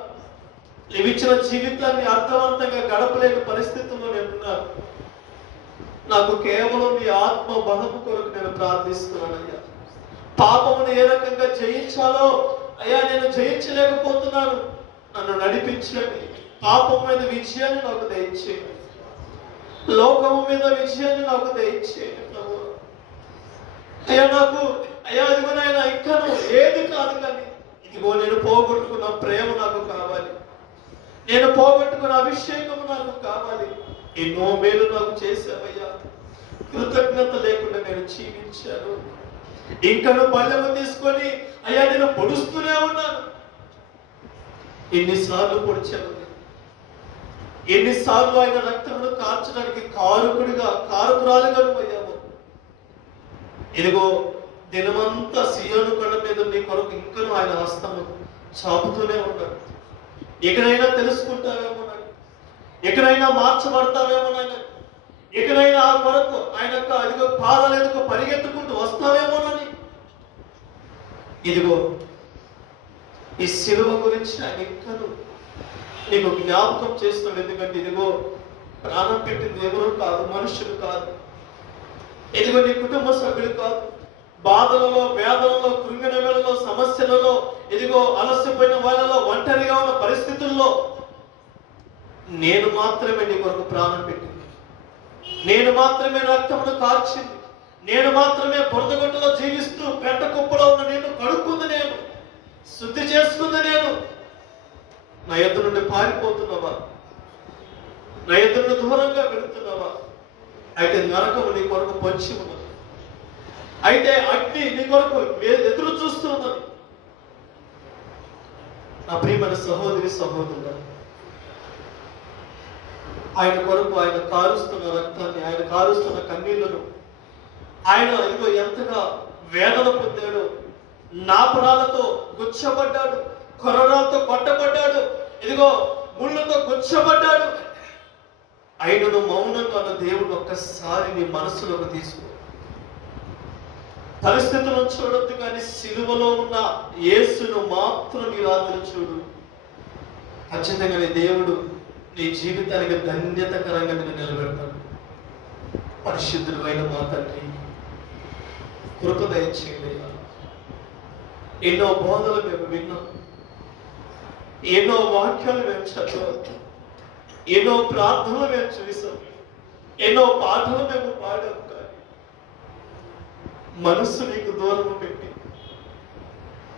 నువ్వు ఇచ్చిన జీవితాన్ని అర్థవంతంగా గడపలేని పరిస్థితుల్లో నేనున్నాను. నాకు కేవలం నీ ఆత్మ బలము కొరకు నేను ప్రార్థిస్తున్నాను అయ్యా. పాపమును ఏ రకంగా జయించాలో అయ్యా నేను జయించలేకపోతున్నాను. నన్ను నడిపించండి. పాపం మీద విజయాన్ని నాకు దయచేయండి. లోకము మీద విజయాన్ని నాకు దయచేయండి ప్రభు. అయ్యా నాకు అయ్యా ఇదిగో నాయన ఇంకను ఏది కాదు కానీ ఇదిగో నేను పోగొట్టుకున్న ప్రేమ నాకు కావాలి, నేను పోగొట్టుకున్న అభిషేకము నాకు కావాలి. ఎన్నో మేలు నాకు చేశావయ్యా. కృతజ్ఞత లేకుండా నేను జీవించాను. ఇంకను బల్లెము తీసుకొని అయ్యా నేను పొడుస్తూనే ఉన్నాను. ఎన్నిసార్లు పొడిచాను, ఎన్నిసార్లు ఆయన రక్తమును కార్చడానికి కారుకురాలుగా అయ్యాము. ఇదిగో దినమంతా సియోను కొండ మీద నీ కొరకు ఇంకను ఆయన హస్తము చాపుతూనే ఉన్నాడు. ఎక్కడైనా తెలుసుకుంటావేమో, ఎక్కడైనా మార్చబడతావేమోనని, ఎక్కడైనా ఆ కొరకు ఆయన ఇదిగో పాదాలు ఎదుగు పరిగెత్తుకుంటూ వస్తావేమోనని. ఇదిగో ఈ శిలువ గురించి ఆయన ఇంకను నీకు జ్ఞాపకం చేస్తున్నాడు. ఎందుకంటే ఇదిగో ప్రాణం పెట్టింది ఎవరో కాదు, మనుషులు కాదు, ఇదిగో నీ కుటుంబ సభ్యులు కాదు. బాధలలో, వేదనలో, కృంగిన వేళలో, సమస్యలలో, ఇదిగో అలసిపోయిన వాళ్ళలో, ఒంటరిగా ఉన్న పరిస్థితుల్లో నేను మాత్రమే నీ కొరకు ప్రాణం పెట్టింది, నేను మాత్రమే రక్తమును కార్చింది, నేను మాత్రమే బురదగొట్టలో జీవిస్తూ పెంట కుప్పలో ఉన్న నేను కడుక్కుంది, నేను శుద్ధి చేసుకుంది. నేను నా ఎదురు నుండి పారిపోతున్నావా? నా ఎదురు నుండి దూరంగా వెళుతున్నావా? అయితే నరకము నీ కొరకు పొంచి ఉన్నది, అయితే అగ్ని నీ కొరకు ఎదురు చూస్తూ ఉన్నది. నా ప్రియమైన సహోదరి సహోదరుడు, ఆయన కొరకు ఆయన కారుస్తున్న రక్తాన్ని, ఆయన కారుస్తున్న కన్నీళ్లను ఆయన ఇదిగో ఎంతగా వేదన పొందాడు. నాపరాలతో గుచ్చబడ్డాడు, కొరడాలతో కొట్టబడ్డాడు, ఇదిగో ముళ్ళతో గుచ్చబడ్డాడు. ఆయనను మౌనంగా ఉన్న దేవుడు ఒక్కసారి నీ మనసులోకి తీసుకో. పరిస్థితులను చూడొద్దు కానీ సిలువలో ఉన్న యేసును మాత్రం నీ రాత్రి చూడు. ఖచ్చితంగా నీ దేవుడు నీ జీవితానికి ధన్యతకరంగా నేను నిలబెడతాడు. పరిశుద్ధుడు అయిన మా తండ్రి, కృప దయచేయండి. ఎన్నో బోధలు మేము విన్నాం, ఎన్నో వాక్యాలు మేము చదివాం, ఎన్నో ప్రార్థనలు మేము చూసాం, ఎన్నో పాటలు మేము పాడాం. కానీ మనస్సు నీకు దూరం పెట్టి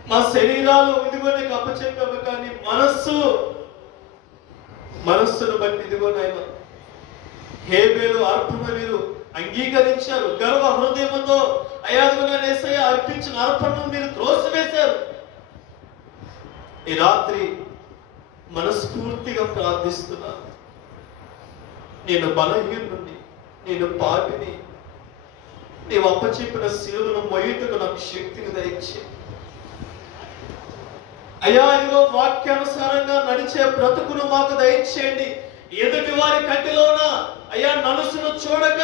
మా శరీరాలు ఇదిగో నీకు అప్పచెప్పాము, కానీ మనస్సును బట్టి ఇదిగో నాయన హేబేలు అర్పణ మీరు అంగీకరించారు. గర్వ హృదయంతో అయాదుగా యేసయ్య అర్పించిన అర్పణను మీరు త్రోసివేశారు. ఈ రాత్రి మనస్ఫూర్తిగా ప్రార్థిస్తున్నాను. నేను బలహీనుడిని, నేను పాపిని. నీవు అప్పచెప్పిన శిలువను మొయ్యుటకు నాకు శక్తిని దయచేయి. అయ్యా ఇదిగో వాక్యానుసారంగా నడిచే బ్రతుకును మాకు దయచేయండి. ఎదుటి వారి కంటిలోన అయ్యా నలుసును చూడక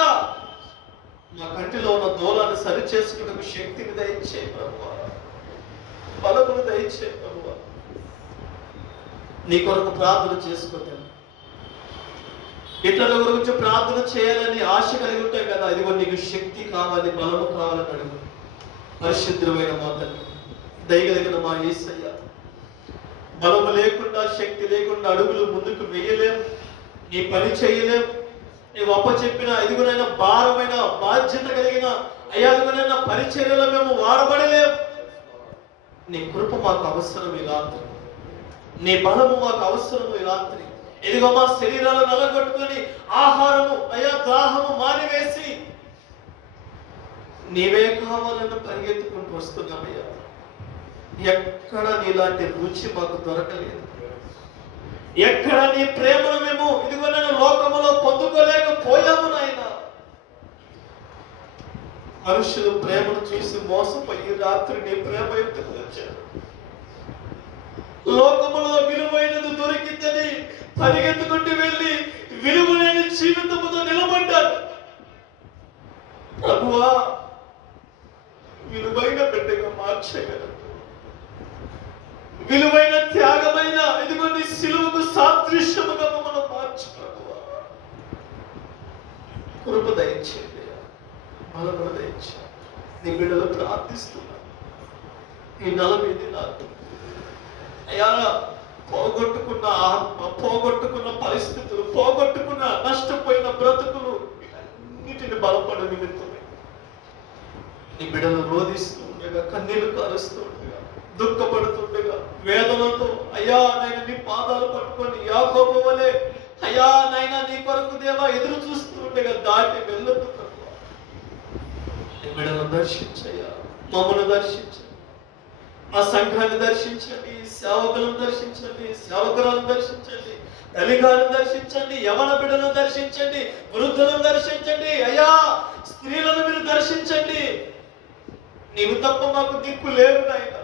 మా కంటిలో ఉన్న దూలాన్ని సరి చేసుకునే శక్తిని దయచేయి ప్రభువా, బలమును దయచేయి ప్రభువా. నీ కొరకు ప్రార్థన చేసుకోవాలి, ఇతరుల గురించి ప్రార్థన చేయాలని ఆశ కలిగి ఉంటాయి కదా. ఇదిగో నీకు శక్తి కావాలి, బలము కావాలని అడుగు. పరిశుద్ధమైన మా తండ్రి, దయగలిగిన మా యేసయ్య, బలము లేకుండా శక్తి లేకుండా అడుగులు ముందుకు వేయలేం, నీ పని చేయలేం. నీవు అప్పచెప్పిన ఎదుగునైనా భారమైన బాధ్యత కలిగిన అయ్యాదుగునైనా పరిచర్యలో మేము వాడబడలేం. నీ కృప మాకు అవసరం ఈ రాత్రి, నీ బలము మాకు అవసరము ఈ రాత్రి. ఇదిగో మా శరీరాలు నలగొట్టుకొని ఆహారము అయ్యా దాహము మానివేసి నీవే కావాలని పరిగెత్తుకుంటూ వస్తున్నామయ్యా. ఎక్కడ నీలాంటి రుచి మాకు దొరకలేదు, ఎక్కడ నీ ప్రేమను మేము ఇదిగో నేను లోకములో పొందుకోలేకపోయాము నాయన. మనుషులు ప్రేమను చూసి మోసపోయి రాత్రి నీ ప్రేమ ఎత్తుకు వచ్చారు. లోకములో విలువైనది దొరికిందని పరిగెత్తుకుంటూ వెళ్ళి విలువైన జీవితముతో నిలబడ్డారు. ప్రభువా, విలువైన బిడ్డగా మార్చగలరు, విలువైన త్యాగమైన ఇదిగో నీ సిలువకు సాదృశ్యముగా మనం మార్చు ప్రభువా. కృప దయచేయండి, బలము దయచేయండి. నీ బిడ్డలు ప్రార్థిస్తున్నా ఈ 40 దినాలు అయ్యా పోగొట్టుకున్న ఆత్మ, పోగొట్టుకున్న పరిస్థితులు, పోగొట్టుకున్న నష్టపోయిన బ్రతుకులు వీటిని బలపడ నిమిత్తమే నీ బిడ్డలు రోధిస్తూ ఉండగా, కన్నీళ్లు కారుస్తూ ఉండగా, దుఃఖపడుతుండగా, వేదనతో అయ్యా నాయన నీ పాదాలు పట్టుకొని యాకోబు వలె అయ్యా నాయన నీ కొరకు దేవా ఎదురు చూస్తూ ఉండగా దాటి వెళ్ళొద్దు ప్రభువా. నీ బిడ్డలను దర్శించయ్యా, మమ్మల్ని దర్శించండి, ఆ సంఘాన్ని దర్శించండి, సేవకులను దర్శించండి, సేవకులను దర్శించండి, తల్లిగారిని దర్శించండి, యవన బిడ్డలను దర్శించండి, వృద్ధులను దర్శించండి, అయ్యా స్త్రీలను మీరు దర్శించండి. నీవు తప్ప మాకు దిక్కు లేరు నాయన,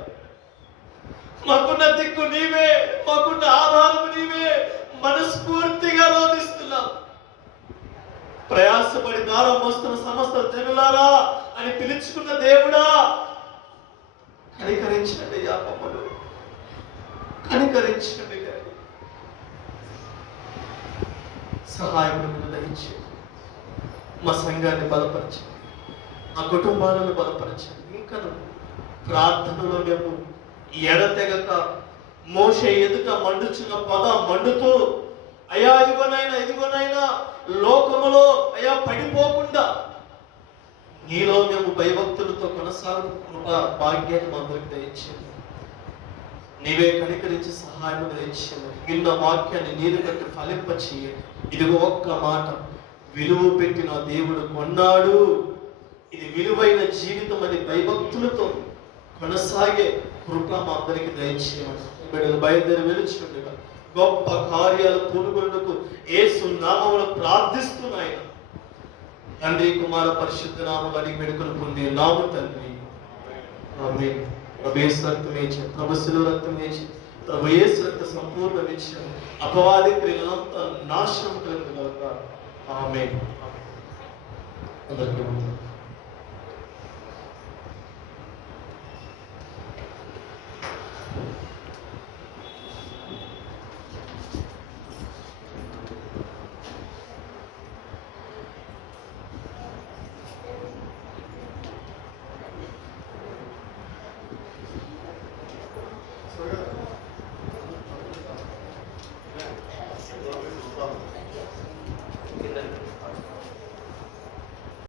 మాకున్న దిక్కు నీవే, మాకున్న ఆధారం నీవే. మనస్ఫూర్తిగా రోధిస్తున్నాం. ప్రయాసపడి దారం మోస్తున్న సమస్త జనులారా అని పిలుచుకున్న దేవుడా, కనికరించండి యా మమ్మల్ని, కనికరించండి డాడీ. సహాయకులను దయచేయండి, మా సంఘాన్ని బలపరచండి, మా కుటుంబాలను బలపరచండి. ఇంకా ప్రార్థనలో మేము ఎడతెగక మోషే ఎదుట మండుచున్న పొద మండుతూ అయ్యా ఇదిగోనైనా లోకములో అయ్యా పడిపోకుండా నీలో మేము భయభక్తులతో కొనసాగు భాగ్యాన్ని అందరికి దయచేయండి. నీవే కనికరించి సహాయం దయచేయండి. విన్న వాక్యాన్ని నీరు కట్టి ఫలింప చేయండి. ఇదిగో ఒక్క మాట, విలువ పెట్టిన దేవుడు కొన్నాడు, ఇది విలువైన జీవితం అని భయభక్తులతో కొనసాగే కృప మా అందరికి దయచేయమని బిడ్డలు బయలుదేరి వెలుచుండగా గొప్ప కార్యాలు పూనుకొనుటకు యేసు నామములో ప్రార్థిస్తున్నాయన. తండ్రి కుమార పరిశుద్ధ నామములో అడిగి వేడుకలు పొంది నాము తండ్రి, ఆమేన్. ప్రభు యేసు రక్తం వేచి, ప్రభు శిలువ రక్తం వేచి, ప్రభు యేసు రక్త సంపూర్ణ విజయం, అపవాది క్రియలంతా నాశనం కలుగుగాక. ఆమేన్. అందరికీ So, yeah.